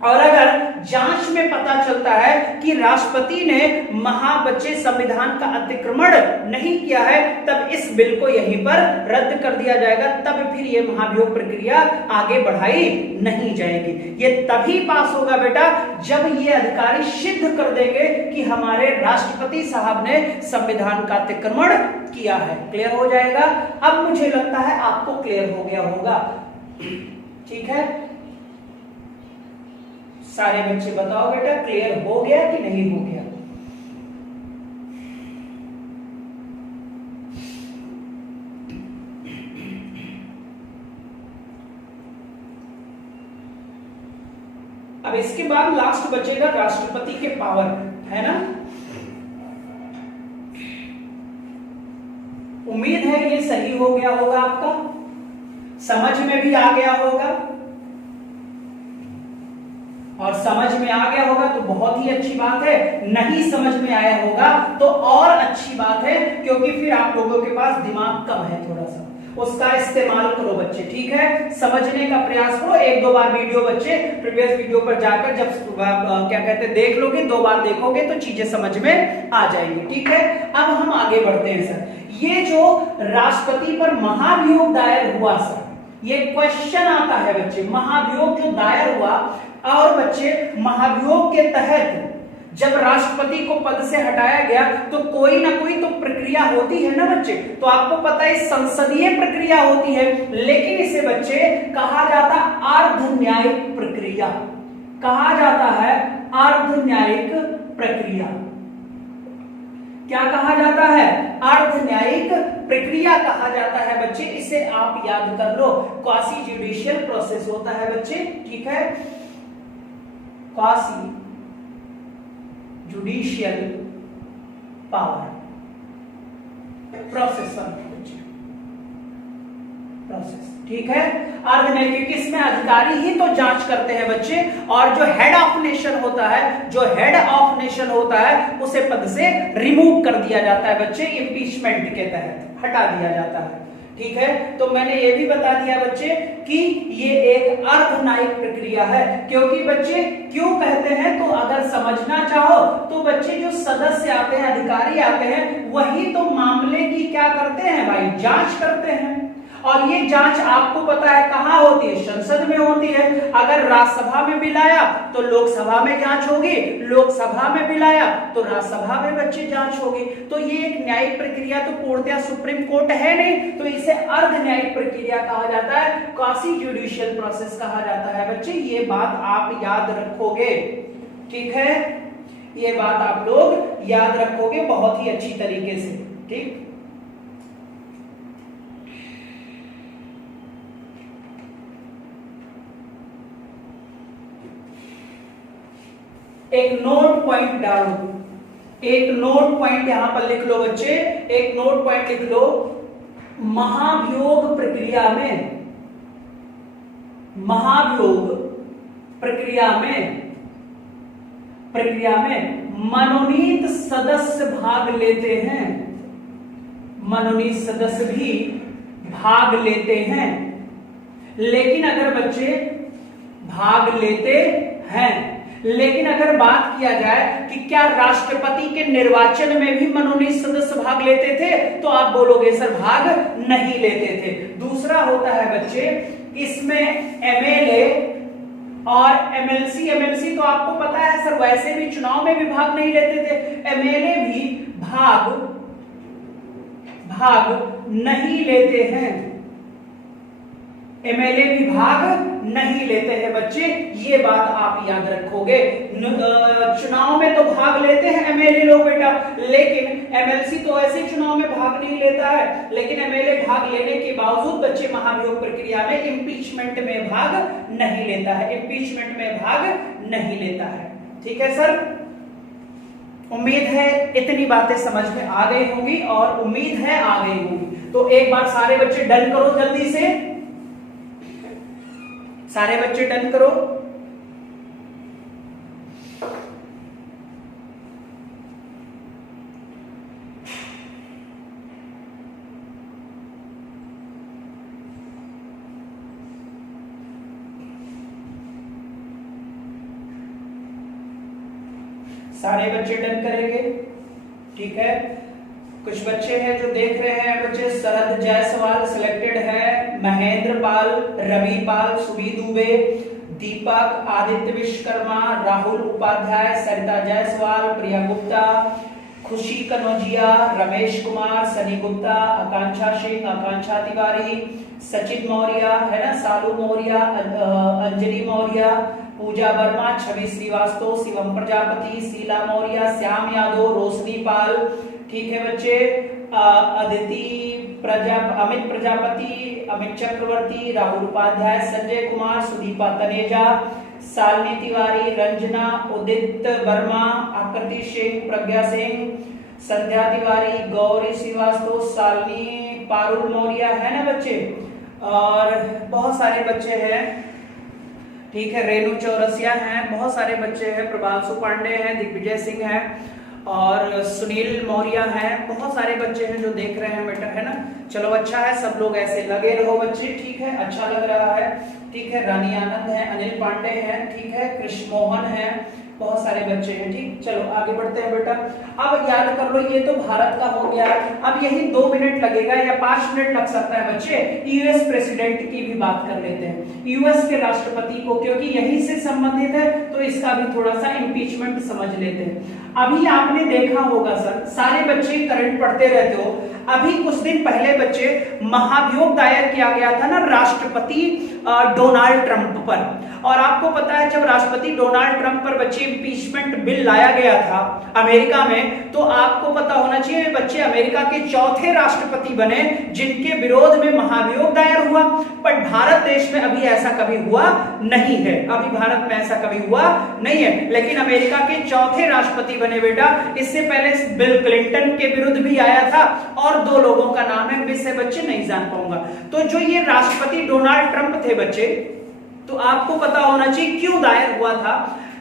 और अगर जांच में पता चलता है कि राष्ट्रपति ने महाबच्चे संविधान का अतिक्रमण नहीं किया है तब इस बिल को यहीं पर रद्द कर दिया जाएगा। तब फिर ये महाभियोग प्रक्रिया आगे बढ़ाई नहीं जाएगी। ये तभी पास होगा बेटा जब ये अधिकारी सिद्ध कर देंगे कि हमारे राष्ट्रपति साहब ने संविधान का अतिक्रमण किया है। क्लियर हो जाएगा। अब मुझे लगता है आपको क्लियर हो गया होगा। ठीक है। सारे बच्चे बताओ बेटा क्लियर हो गया कि नहीं हो गया? अब इसके बाद लास्ट बचेगा राष्ट्रपति के पावर, है ना। उम्मीद है ये सही हो गया होगा, आपका समझ में भी आ गया होगा। और समझ में आ गया होगा तो बहुत ही अच्छी बात है। नहीं समझ में आया होगा तो और अच्छी बात है, क्योंकि फिर आप लोगों के पास दिमाग कम है, थोड़ा सा उसका इस्तेमाल करो बच्चे। ठीक है। समझने का प्रयास करो। 1-2 बार वीडियो बच्चे प्रीवियस वीडियो पर जाकर जब क्या कहते हैं देख लोगे, 2 बार देखोगे तो चीजें समझ में आ जाएंगी। ठीक है। अब हम आगे बढ़ते हैं सर। ये जो राष्ट्रपति पर महाभियोग दायर हुआ सर, ये क्वेश्चन आता है बच्चे, महाभियोग जो दायर हुआ और बच्चे महाभियोग के तहत जब राष्ट्रपति को पद से हटाया गया तो कोई ना कोई तो प्रक्रिया होती है ना बच्चे। तो आपको पता है संसदीय प्रक्रिया होती है, लेकिन इसे बच्चे कहा जाता है अर्ध न्यायिक प्रक्रिया। कहा जाता है अर्ध न्यायिक प्रक्रिया। क्या कहा जाता है? अर्ध न्यायिक प्रक्रिया कहा जाता है बच्चे। इसे आप याद कर लो। क्वासी जुडिशियल प्रोसेस होता है बच्चे। ठीक है। Quasi judicial power process. Process, ठीक है। अर्ध न्यायिक, क्योंकि इसमें अधिकारी ही तो जांच करते हैं बच्चे, और जो हेड ऑफ नेशन होता है, जो हेड ऑफ नेशन होता है, उसे पद से रिमूव कर दिया जाता है बच्चे, इंपीचमेंट के तहत हटा दिया जाता है, ठीक है। तो मैंने ये भी बता दिया बच्चे कि ये एक अर्ध न्यायिक प्रक्रिया है, क्योंकि बच्चे क्यों कहते हैं, तो अगर समझना चाहो तो बच्चे जो सदस्य आते हैं, अधिकारी आते हैं, वही तो मामले की क्या करते हैं भाई, जांच करते हैं। और ये जांच आपको पता है कहां होती है, संसद में होती है। अगर राज्यसभा में बिलाया तो लोकसभा में जांच होगी, लोकसभा में बिलाया तो राज्यसभा में बच्चे जांच होगी। तो ये एक न्यायिक प्रक्रिया तो पूर्णतः सुप्रीम कोर्ट है नहीं, तो इसे अर्ध न्यायिक प्रक्रिया कहा जाता है, क्वासी जुडिशियल प्रोसेस कहा जाता है बच्चे। ये बात आप याद रखोगे, ठीक है, ये बात आप लोग याद रखोगे बहुत ही अच्छी तरीके से, ठीक। एक नोट पॉइंट डालो, एक नोट पॉइंट यहां पर लिख लो बच्चे, एक नोट पॉइंट लिख लो। महाभियोग प्रक्रिया में, महाभियोग प्रक्रिया में मनोनीत सदस्य भाग लेते हैं, मनोनीत सदस्य भी भाग लेते हैं। लेकिन अगर बच्चे भाग लेते हैं, लेकिन अगर बात किया जाए कि क्या राष्ट्रपति के निर्वाचन में भी मनोनीत सदस्य भाग लेते थे, तो आप बोलोगे सर भाग नहीं लेते थे। दूसरा होता है बच्चे, इसमें एमएलए और एमएलसी तो आपको पता है सर वैसे भी चुनाव में भी भाग नहीं लेते थे, एमएलए भी भाग नहीं लेते हैं, एमएलए भी भाग नहीं लेते हैं बच्चे, ये बात आप याद रखोगे। चुनाव में तो भाग लेते हैं एमएलए लोग बेटा, लेकिन एमएलसी तो ऐसे चुनाव में भाग नहीं लेता है, लेकिन एमएलए भाग लेने के बावजूद बच्चे महाभियोग प्रक्रिया में इम्पीचमेंट में भाग नहीं लेता है, इम्पीचमेंट में भाग नहीं लेता है, ठीक है सर। उम्मीद है इतनी बातें समझ में आ गई होंगी, और उम्मीद है आ गई होंगी। तो एक बार सारे बच्चे डन करो जल्दी से, सारे बच्चे डन करो। सारे बच्चे डन करेंगे, ठीक है। कुछ बच्चे हैं जो देख रहे हैं बच्चे, शरद जायसवाल सिलेक्टेड है, महेंद्र पाल, रवि पाल, सुबी दुबे, दीपक, आदित्य विश्वकर्मा, राहुल उपाध्याय, सरिता जायसवाल, प्रिया गुप्ता, खुशी कनौजिया, रमेश कुमार, सनी गुप्ता, आकांक्षा सिंह, आकांक्षा तिवारी, सचिन मौर्य है ना, सालू मौर्य, अंजलि मौर्य, पूजा वर्मा, छवि श्रीवास्तव, शिवम प्रजापति, शीला मौर्य, श्याम यादव, रोशनी पाल, ठीक है बच्चे, अदिति अमित प्रजापति, अमित चक्रवर्ती, राहुल उपाध्याय, संजय कुमार, सुदीपा तनेजा, शालिनी तिवारी, रंजना, उदित वर्मा, आकृति सिंह, प्रज्ञा सिंह, संध्या तिवारी, गौरी श्रीवास्तव, शालिनी, पारुल मौर्य है ना बच्चे, और बहुत सारे बच्चे हैं, ठीक है, रेणु चौरसिया हैं, बहुत सारे बच्चे हैं, प्रभांशु पांडे हैं, दिग्विजय सिंह हैं, और सुनील मौर्य हैं, बहुत सारे बच्चे हैं जो देख रहे हैं बेटा, है ना। चलो अच्छा है, सब लोग ऐसे लगे रहो बच्चे, ठीक है, अच्छा लग रहा है, ठीक है। रानी आनंद है, अनिल पांडे हैं, ठीक है, कृष्ण मोहन है, बहुत सारे बच्चे हैं, ठीक। चलो आगे बढ़ते हैं बेटा। अब याद कर लो, ये तो भारत का हो गया, अब यही 2 मिनट लगेगा या 5 मिनट लग सकता है बच्चे, यूएस प्रेसिडेंट की भी बात कर लेते हैं, यूएस के राष्ट्रपति को, क्योंकि यही से संबंधित है, तो इसका भी थोड़ा सा इम्पीचमेंट समझ लेते हैं। अभी आपने देखा होगा सर, सारे बच्चे करंट पढ़ते रहते हो, अभी कुछ दिन पहले बच्चे महाभियोग दायर किया गया था ना राष्ट्रपति डोनाल्ड ट्रंप पर, और आपको पता है जब राष्ट्रपति डोनाल्ड ट्रंप पर बच्चे इम्पीचमेंट बिल लाया गया था अमेरिका में, तो आपको पता होना चाहिए बच्चे अमेरिका के चौथे राष्ट्रपति बने जिनके विरोध में महाभियोग दायर हुआ। पर भारत देश में अभी ऐसा कभी हुआ नहीं है, अभी भारत में ऐसा कभी हुआ नहीं है, लेकिन अमेरिका के चौथे राष्ट्रपति बने बेटा। इससे पहले बिल क्लिंटन के विरुद्ध भी आया था और 2 लोगों का नाम है, मैं से बच्चे नहीं जान पाऊंगा। तो जो ये राष्ट्रपति डोनाल्ड ट्रंप थे बच्चे, तो आपको पता होना चाहिए क्यों दायर हुआ था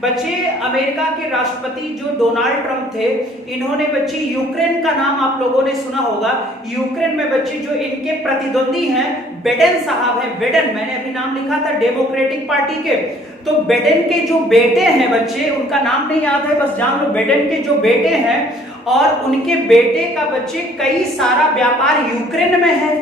बच्चे। अमेरिका के राष्ट्रपति जो डोनाल्ड ट्रंप थे, इन्होंने बच्चे यूक्रेन का नाम आप लोगों ने सुना होगा। यूक्रेन में बच्चे जो इनके प्रतिद्वंदी हैं बिडेन साहब हैं, बिडेन, मैंने अभी नाम लिखा था डेमोक्रेटिक पार्टी के, तो बिडेन के जो बेटे हैं बच्चे, उनका नाम नहीं याद है, बस जान लो बिडेन के जो बेटे हैं, और उनके बेटे का बच्चे कई सारा व्यापार यूक्रेन में है।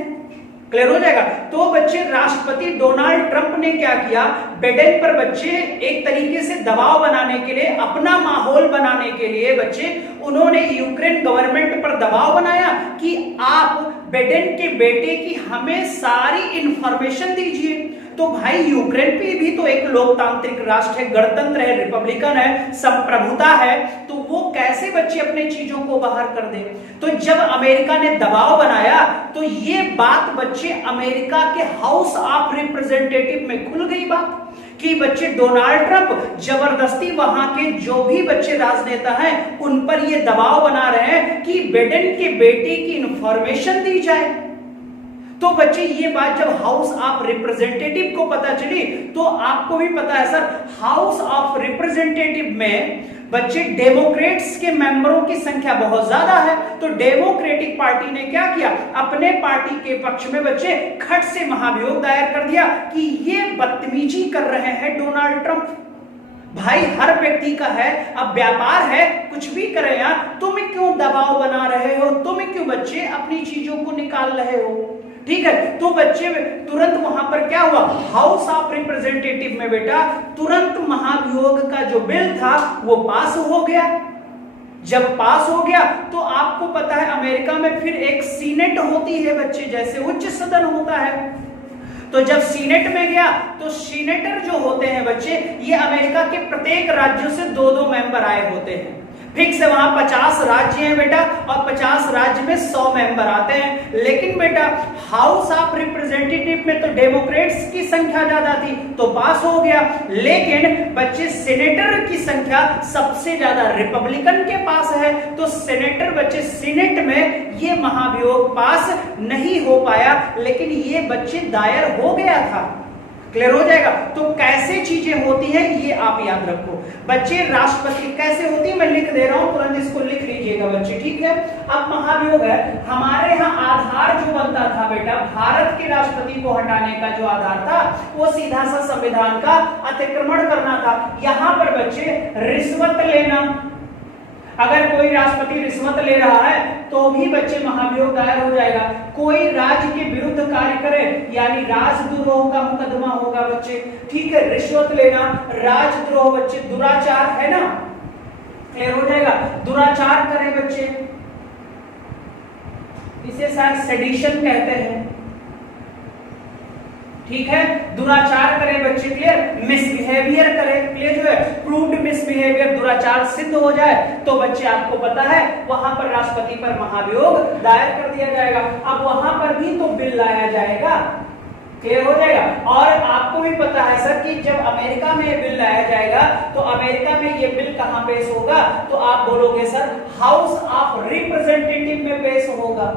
क्लियर हो जाएगा। तो बच्चे राष्ट्रपति डोनाल्ड ट्रंप ने क्या किया, बिडेन पर बच्चे एक तरीके से दबाव बनाने के लिए, अपना माहौल बनाने के लिए बच्चे उन्होंने यूक्रेन गवर्नमेंट पर दबाव बनाया कि आप बिडेन के बेटे की हमें सारी इंफॉर्मेशन दीजिए। तो भाई यूक्रेन भी तो एक लोकतांत्रिक राष्ट्र है, गणतंत्र है, रिपब्लिकन है, संप्रभुता है, तो वो कैसे बच्चे अपने चीजों को बाहर कर दे। तो जब अमेरिका ने दबाव बनाया तो ये बात बच्चे अमेरिका के हाउस ऑफ रिप्रेजेंटेटिव में खुल गई बात कि बच्चे डोनाल्ड ट्रंप जबरदस्ती वहां के जो भी बच्चे राजनेता हैं उन पर ये दबाव बना रहे हैं कि बिडेन के बेटे की इंफॉर्मेशन दी जाए। तो बच्चे ये बात जब हाउस ऑफ रिप्रेजेंटेटिव को पता चली, तो आपको भी पता है सर, हाउस ऑफ रिप्रेजेंटेटिव में बच्चे डेमोक्रेट्स के मेंबरों की संख्या बहुत ज्यादा है। तो डेमोक्रेटिक पार्टी ने क्या किया, अपने पार्टी के पक्ष में बच्चे खट से महाभियोग दायर कर दिया कि ये बदतमीजी कर रहे हैं डोनाल्ड ट्रंप। भाई हर व्यक्ति का है, अब व्यापार है, कुछ भी करे यार, तुम क्यों दबाव बना रहे हो, तुम क्यों बच्चे अपनी चीजों को निकाल रहे हो। ठीक है, तो बच्चे तुरंत वहां पर क्या हुआ, हाउस ऑफ रिप्रेजेंटेटिव में बेटा तुरंत महाभियोग का जो बिल था वो पास हो गया। जब पास हो गया तो आपको पता है अमेरिका में फिर एक सीनेट होती है बच्चे, जैसे उच्च सदन होता है। तो जब सीनेट में गया तो सीनेटर जो होते हैं बच्चे, ये अमेरिका के प्रत्येक राज्यों से 2-2 मेंबर आए होते हैं। फिक्स है, वहां 50 राज्य हैं बेटा, और 50 राज्य में 100 मेंबर आते हैं। लेकिन बेटा हाउस ऑफ रिप्रेजेंटेटिव में तो डेमोक्रेट्स की संख्या ज्यादा थी तो पास हो गया, लेकिन बच्चे सेनेटर की संख्या सबसे ज्यादा रिपब्लिकन के पास है। तो सेनेटर बच्चे सीनेट में ये महाभियोग पास नहीं हो पाया, लेकिन ये बच्चे दायर हो गया था। क्लियर हो जाएगा। तो कैसे चीजें होती हैं ये आप याद रखो बच्चे। राष्ट्रपति कैसे होती है मैं लिख दे रहा हूं, तुरंत इसको लिख लीजिएगा बच्चे, ठीक है। अब महाभियोग है, हमारे यहाँ आधार जो बनता था बेटा, भारत के राष्ट्रपति को हटाने का जो आधार था वो सीधा सा संविधान का अतिक्रमण करना था। यहां पर बच्चे रिश्वत लेना, अगर कोई राष्ट्रपति रिश्वत ले रहा है तो भी बच्चे महाभियोग दायर हो जाएगा। कोई राज्य के विरुद्ध कार्य करे यानी राजद्रोह का मुकदमा होगा बच्चे, ठीक है। रिश्वत लेना, राजद्रोह बच्चे, दुराचार है ना, क्लियर हो जाएगा। दुराचार करे बच्चे, इसे शायद सेडिशन कहते हैं, ठीक है। दुराचार करे बच्चे, क्लियर। मिसबिहेवियर करे, क्लियर जो है, प्रूव्ड मिसबिहेवियर, दुराचार सिद्ध हो जाए तो बच्चे आपको पता है वहां पर राष्ट्रपति पर महाभियोग दायर कर दिया जाएगा। अब वहां पर भी तो बिल लाया जाएगा, क्लियर हो जाएगा। और आपको भी पता है सर कि जब अमेरिका में ये बिल लाया जाएगा तो अमेरिका में ये बिल कहां पेश होगा, तो आप बोलोगे सर हाउस ऑफ रिप्रेजेंटेटिव में पेश होगा,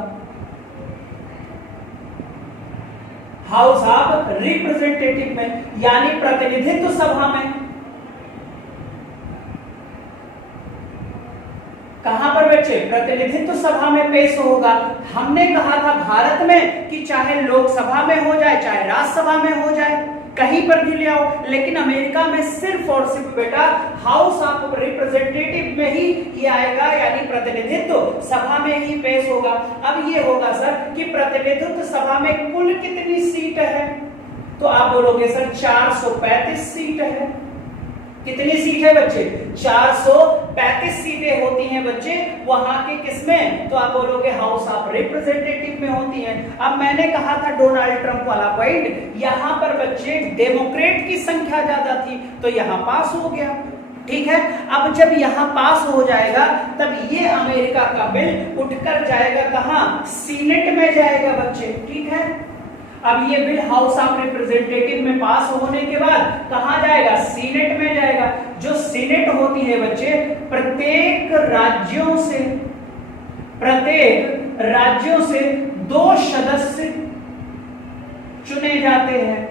हाउस ऑफ रिप्रेजेंटेटिव में, यानी प्रतिनिधित्व सभा में। कहां पर बच्चे, प्रतिनिधित्व सभा में पेश होगा। हमने कहा था भारत में कि चाहे लोकसभा में हो जाए चाहे राज्यसभा में हो जाए, कहीं पर भी ले आओ, लेकिन अमेरिका में सिर्फ और सिर्फ बेटा हाउस ऑफ रिप्रेजेंटेटिव में ही ये आएगा, यानी प्रतिनिधित्व सभा में ही पेश होगा। अब ये होगा सर कि प्रतिनिधित्व सभा में कुल कितनी सीट है, तो आप बोलोगे सर 435 सीट है। कितनी सीट है बच्चे, 435 सीटें होती हैं बच्चे वहां के किसमें, तो आप बोलोगे हाउस ऑफ रिप्रेजेंटेटिव में होती हैं। अब मैंने कहा था डोनाल्ड ट्रंप वाला पॉइंट, यहां पर बच्चे डेमोक्रेट की संख्या ज्यादा थी तो यहां पास हो गया, ठीक है। अब जब यहाँ पास हो जाएगा तब ये अमेरिका का बिल उठकर जाएगा कहां, सीनेट में जाएगा बच्चे, ठीक है। अब ये बिल हाउस ऑफ रिप्रेजेंटेटिव में पास होने के बाद कहां जाएगा, सीनेट में जाएगा। जो सीनेट होती है बच्चे, प्रत्येक राज्यों से 2 सदस्य चुने जाते हैं।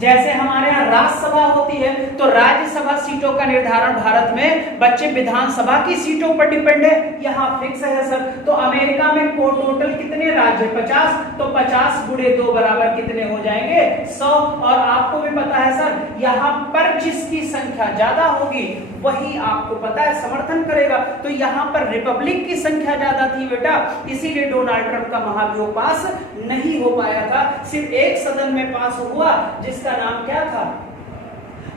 जैसे हमारे यहाँ राज्यसभा होती है तो राज्यसभा सीटों का निर्धारण भारत में बच्चे विधानसभा की सीटों पर डिपेंड है, यहाँ फिक्स है सर। तो अमेरिका में टोटल कितने राज्य, 50, तो 50 गुणे 2 बराबर कितने हो जाएंगे, 100। और आपको भी पता है सर, यहाँ पर जिसकी संख्या ज्यादा होगी वही आपको पता है समर्थन करेगा। तो यहाँ पर रिपब्लिक की संख्या ज्यादा थी बेटा, इसीलिए डोनाल्ड ट्रंप का महाभियोग पास नहीं हो पाया था। सिर्फ एक सदन में पास हुआ जिसका नाम क्या था,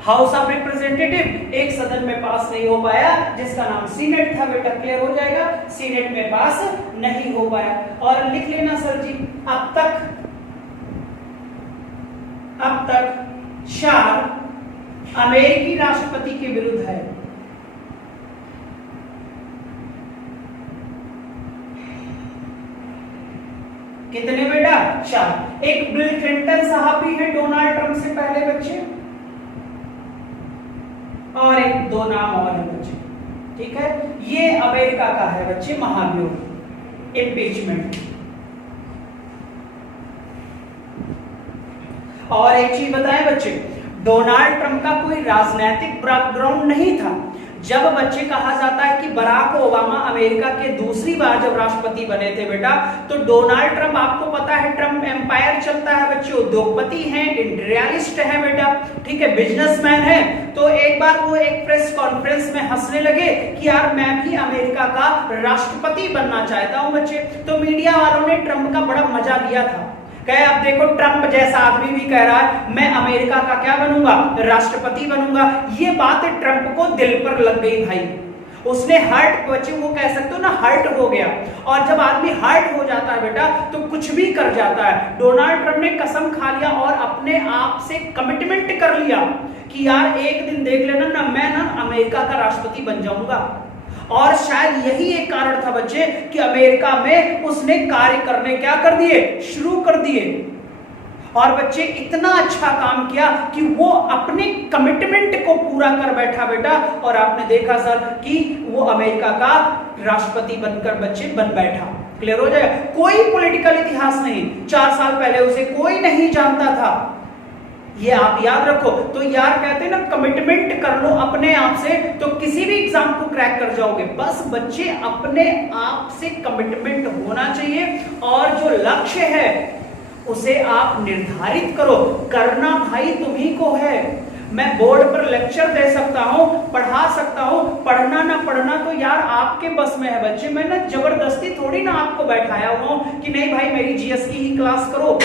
हाउस ऑफ रिप्रेजेंटेटिव। एक सदन में पास नहीं हो पाया जिसका नाम सीनेट था बेटा। क्लियर हो जाएगा, सीनेट में पास नहीं हो पाया। और लिख लेना सर जी, अब तक 4 अमेरिकी राष्ट्रपति के विरुद्ध है। कितने बेटा, 4। एक बिल क्लिंटन साहब भी है डोनाल्ड ट्रंप से पहले बच्चे, और एक 2 नाम और है बच्चे, ठीक है। ये अमेरिका का है बच्चे महाभियोग, इम्पीचमेंट। और एक चीज बताएं बच्चे, डोनाल्ड ट्रंप का कोई राजनीतिक बैकग्राउंड नहीं था। जब बच्चे कहा जाता है कि बराक ओबामा अमेरिका के दूसरी बार जब राष्ट्रपति बने थे बेटा, तो डोनाल्ड ट्रंप, आपको पता है ट्रंप एम्पायर चलता है बच्चे, उद्योगपति हैं, इंडस्ट्रियलिस्ट है बेटा, ठीक है, बिजनेसमैन है। तो एक बार वो एक प्रेस कॉन्फ्रेंस में हंसने लगे कि यार मैं भी अमेरिका का राष्ट्रपति बनना चाहता हूं बच्चे। तो मीडिया वालों ने ट्रंप का बड़ा मजा लिया था, कहे अब देखो ट्रंप जैसा आदमी भी कह रहा है मैं अमेरिका का क्या बनूंगा, राष्ट्रपति बनूंगा। ये बात ट्रंप को दिल पर लग गई भाई, उसने हर्ट, बच्चे वो कह सकते हो ना, हर्ट हो गया। और जब आदमी हर्ट हो जाता है बेटा तो कुछ भी कर जाता है। डोनाल्ड ट्रंप ने कसम खा लिया और अपने आप से कमिटमेंट कर लिया कि यार एक दिन देख लेना ना, मैं ना अमेरिका का राष्ट्रपति बन जाऊंगा। और शायद यही एक कारण था बच्चे कि अमेरिका में उसने कार्य करने क्या कर दिए, शुरू कर दिए। और बच्चे इतना अच्छा काम किया कि वो अपने कमिटमेंट को पूरा कर बैठा बेटा। और आपने देखा सर कि वो अमेरिका का राष्ट्रपति बनकर बच्चे बन बैठा। क्लियर हो जाएगा, कोई पॉलिटिकल इतिहास नहीं, 4 साल पहले उसे कोई नहीं जानता था, ये आप याद रखो। तो यार कहते हैं ना, कमिटमेंट कर लो अपने आप से तो किसी भी एग्जाम को क्रैक कर जाओगे। बस बच्चे अपने आप से कमिटमेंट होना चाहिए और जो लक्ष्य है उसे आप निर्धारित करो। करना भाई तुम्ही को है। मैं बोर्ड पर लेक्चर दे सकता हूं, पढ़ा सकता हूं, पढ़ना ना पढ़ना तो यार आपके बस में है बच्चे। मैं ना जबरदस्ती थोड़ी ना आपको बैठाया हुआ हूं कि नहीं भाई मेरी जीएस की ही क्लास करो।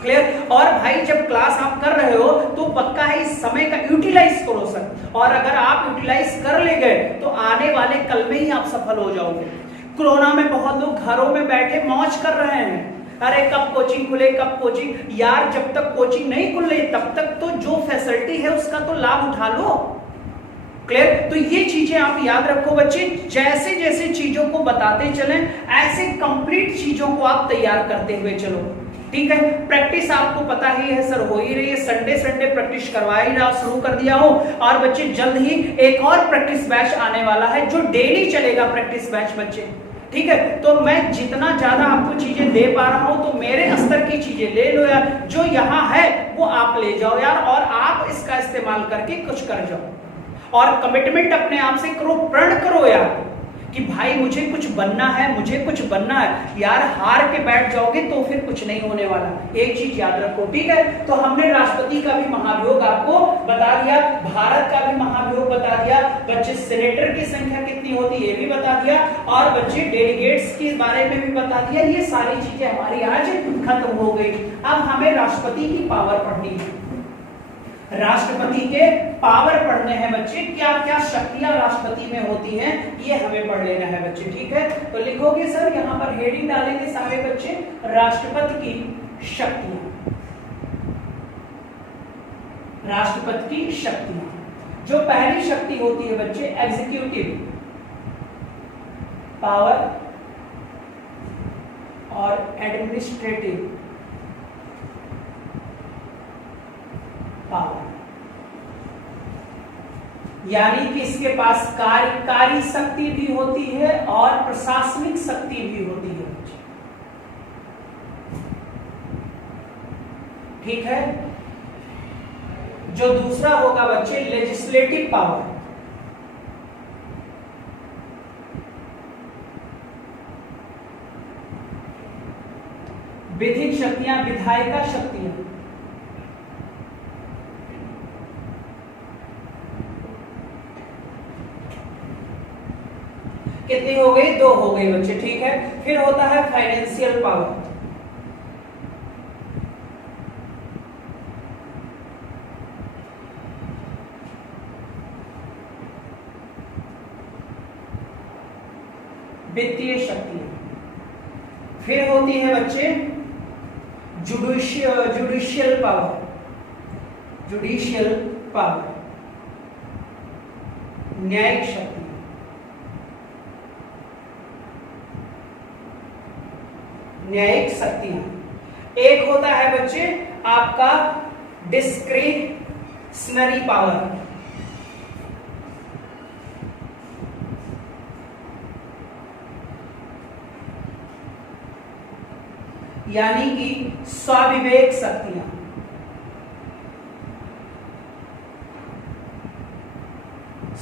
क्लियर। और भाई जब क्लास आप कर रहे हो तो पक्का है इस समय का यूटिलाइज करो सर। और अगर आप यूटिलाइज कर ले गए तो आने वाले कल में ही आप सफल हो जाओगे। कोरोना में बहुत लोग घरों में बैठे मौज कर रहे हैं, अरे कब कोचिंग खुले, कब कोचिंग। यार जब तक कोचिंग नहीं खुल रही तब तक तो जो फैसिलिटी है उसका तो लाभ उठा लो। क्लियर। तो ये चीजें आप याद रखो बच्चे, जैसे जैसे चीजों को बताते चलें ऐसे कंप्लीट चीजों को आप तैयार करते हुए चलो। ठीक है। प्रैक्टिस आपको पता ही है सर, हो ही रही है, संडे संडे प्रैक्टिस करवा ही रहा, शुरू कर दिया हो। और बच्चे जल्द ही एक और प्रैक्टिस बैच आने वाला है जो डेली चलेगा प्रैक्टिस बैच बच्चे। ठीक है। तो मैं जितना ज्यादा आपको चीजें दे पा रहा हूं तो मेरे स्तर की चीजें ले लो यार, जो यहाँ है वो आप ले जाओ यार, और आप इसका इस्तेमाल करके कुछ कर जाओ। और कमिटमेंट अपने आप से करो, प्रण करो यार कि भाई मुझे कुछ बनना है, मुझे कुछ बनना है। यार हार के बैठ जाओगे तो फिर कुछ नहीं होने वाला। एक चीज याद रखो, ठीक है। तो हमने राष्ट्रपति का भी महाभियोग आपको बता दिया, भारत का भी महाभियोग बता दिया, बच्चे सेनेटर की संख्या कितनी होती है ये भी बता दिया, और बच्चे डेलीगेट्स के बारे में भी बता दिया। ये सारी चीजें हमारी आज खत्म हो गई। अब हमें राष्ट्रपति की पावर पढ़नी है, राष्ट्रपति के पावर पढ़ने हैं बच्चे, क्या क्या शक्तियां राष्ट्रपति में होती हैं ये हमें पढ़ लेना है बच्चे। ठीक है। तो लिखोगे सर, यहां पर हेडिंग डालेंगे सारे बच्चे, राष्ट्रपति की शक्तियां। राष्ट्रपति की शक्तियां। जो पहली शक्ति होती है बच्चे एग्जीक्यूटिव पावर और एडमिनिस्ट्रेटिव पावर, यानी कि इसके पास कार्यकारी शक्ति भी होती है और प्रशासनिक शक्ति भी होती है बच्चे। ठीक है। जो दूसरा होगा बच्चे लेजिस्लेटिव पावर, विधिक शक्तियां, विधायिका शक्तियां। कितनी हो गई? 2 हो गई बच्चे। ठीक है। फिर होता है फाइनेंशियल पावर, वित्तीय शक्तियां। फिर होती है बच्चे जुडिशियल पावर, जुडिशियल पावर, न्यायिक शक्ति। न्यायिक शक्तियां। एक होता है बच्चे आपका डिस्क्रिशनरी पावर, यानी कि स्वाविवेक शक्तियां।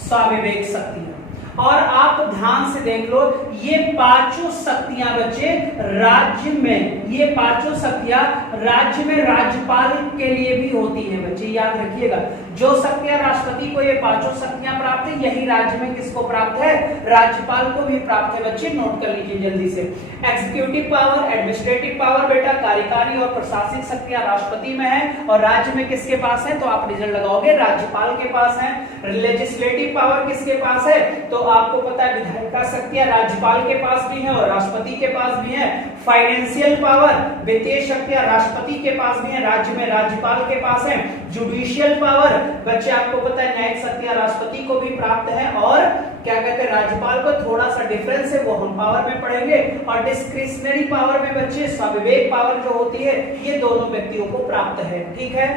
स्वाविवेक शक्तियां। और आप ध्यान से देख लो, ये पांचों शक्तियां बच्चे राज्य में, ये पांचों शक्तियां राज्य में राज्यपाल के लिए भी होती है बच्चे, याद रखिएगा। जो शक्तियां राष्ट्रपति को ये पांचों शक्तियां प्राप्त है, यही राज्य में किसको प्राप्त है? राज्यपाल को भी प्राप्त है बच्चे। नोट कर लीजिए जल्दी से। एग्जीक्यूटिव पावर, एडमिनिस्ट्रेटिव पावर बेटा, कार्यकारी और प्रशासनिक शक्तियां राष्ट्रपति में है, और राज्य में किसके पास है? तो आप रिजल्ट लगाओगे राज्यपाल के पास है। लेजिस्लेटिव पावर किसके पास है? तो आपको पता है विधायिका शक्तियां राज्यपाल के पास भी है और राष्ट्रपति के पास भी है। फाइनेंशियल पावर, वित्तीय शक्तियां राष्ट्रपति के पास भी है, राज्य में राज्यपाल के पास है। जुडिशियल पावर बच्चे आपको पता है न्यायिक शक्तियां राष्ट्रपति को भी प्राप्त है, और क्या कहते हैं राज्यपाल को, थोड़ा सा डिफरेंस है वो हम पावर में पढ़ेंगे। और डिस्क्रिशनरी पावर में बच्चे स्वाविवेक पावर जो होती है, ये दोनों व्यक्तियों को प्राप्त है। ठीक है,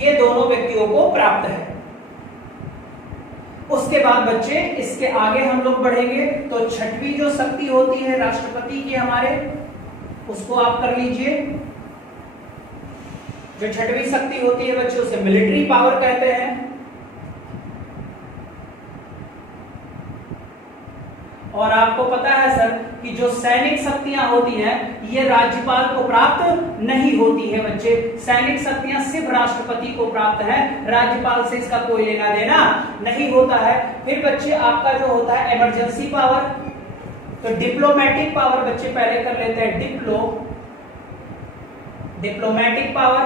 ये दोनों व्यक्तियों को प्राप्त है। उसके बाद बच्चे इसके आगे हम लोग बढ़ेंगे तो छठवीं जो शक्ति होती है राष्ट्रपति की हमारे, उसको आप कर लीजिए। जो छठवीं शक्ति होती है बच्चे उसे मिलिट्री पावर कहते हैं। और आपको पता है सर कि जो सैनिक शक्तियां होती हैं ये राज्यपाल को प्राप्त नहीं होती है बच्चे। सैनिक शक्तियां सिर्फ राष्ट्रपति को प्राप्त है, राज्यपाल से इसका कोई लेना देना नहीं होता है। फिर बच्चे आपका जो होता है इमरजेंसी पावर, तो डिप्लोमेटिक पावर बच्चे पहले कर लेते हैं। डिप्लोमेटिक पावर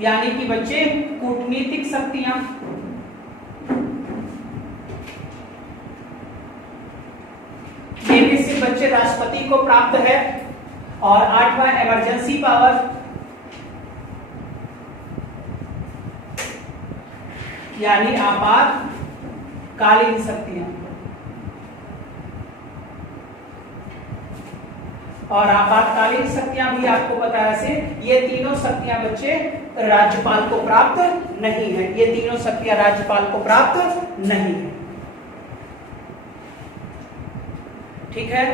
यानी कि बच्चे कूटनीतिक शक्तियां। ये भी सिर्फ बच्चे राष्ट्रपति को प्राप्त है। और आठवां इमरजेंसी पावर, यानी आपातकालीन शक्तियां। और आपातकालीन शक्तियां भी आपको पता है से ये तीनों शक्तियां बच्चे राज्यपाल को प्राप्त नहीं है। ये तीनों शक्तियां राज्यपाल को प्राप्त नहीं है। ठीक है,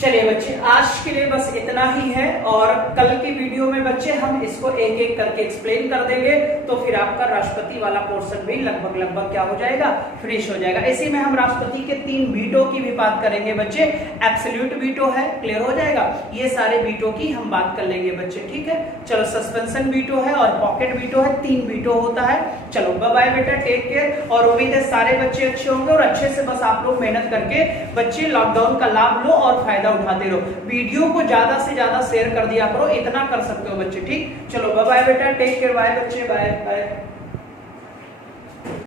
चलिए बच्चे आज के लिए बस इतना ही है, और कल की वीडियो में बच्चे हम इसको एक एक करके एक्सप्लेन कर देंगे, तो फिर आपका राष्ट्रपति वाला पोर्शन भी लगभग क्या हो जाएगा, फिनिश हो जाएगा। इसी में हम राष्ट्रपति के 3 वीटो की भी बात करेंगे बच्चे। एब्सोल्यूट वीटो है, क्लियर हो जाएगा, ये सारे वीटो की हम बात कर लेंगे बच्चे। ठीक है, चलो सस्पेंशन वीटो है और पॉकेट वीटो है, 3 वीटो होता है। चलो बाय बाय बेटा, टेक केयर, और उम्मीद है सारे बच्चे अच्छे होंगे, और अच्छे से बस आप लोग मेहनत करके बच्चे लॉकडाउन का लाभ लो और फायदा उठाते रहो। वीडियो को ज्यादा से ज्यादा शेयर कर दिया करो, इतना कर सकते हो बच्चे। ठीक, चलो बाय बाय बेटा, टेक केयर, बाय बच्चे, बाय बाय।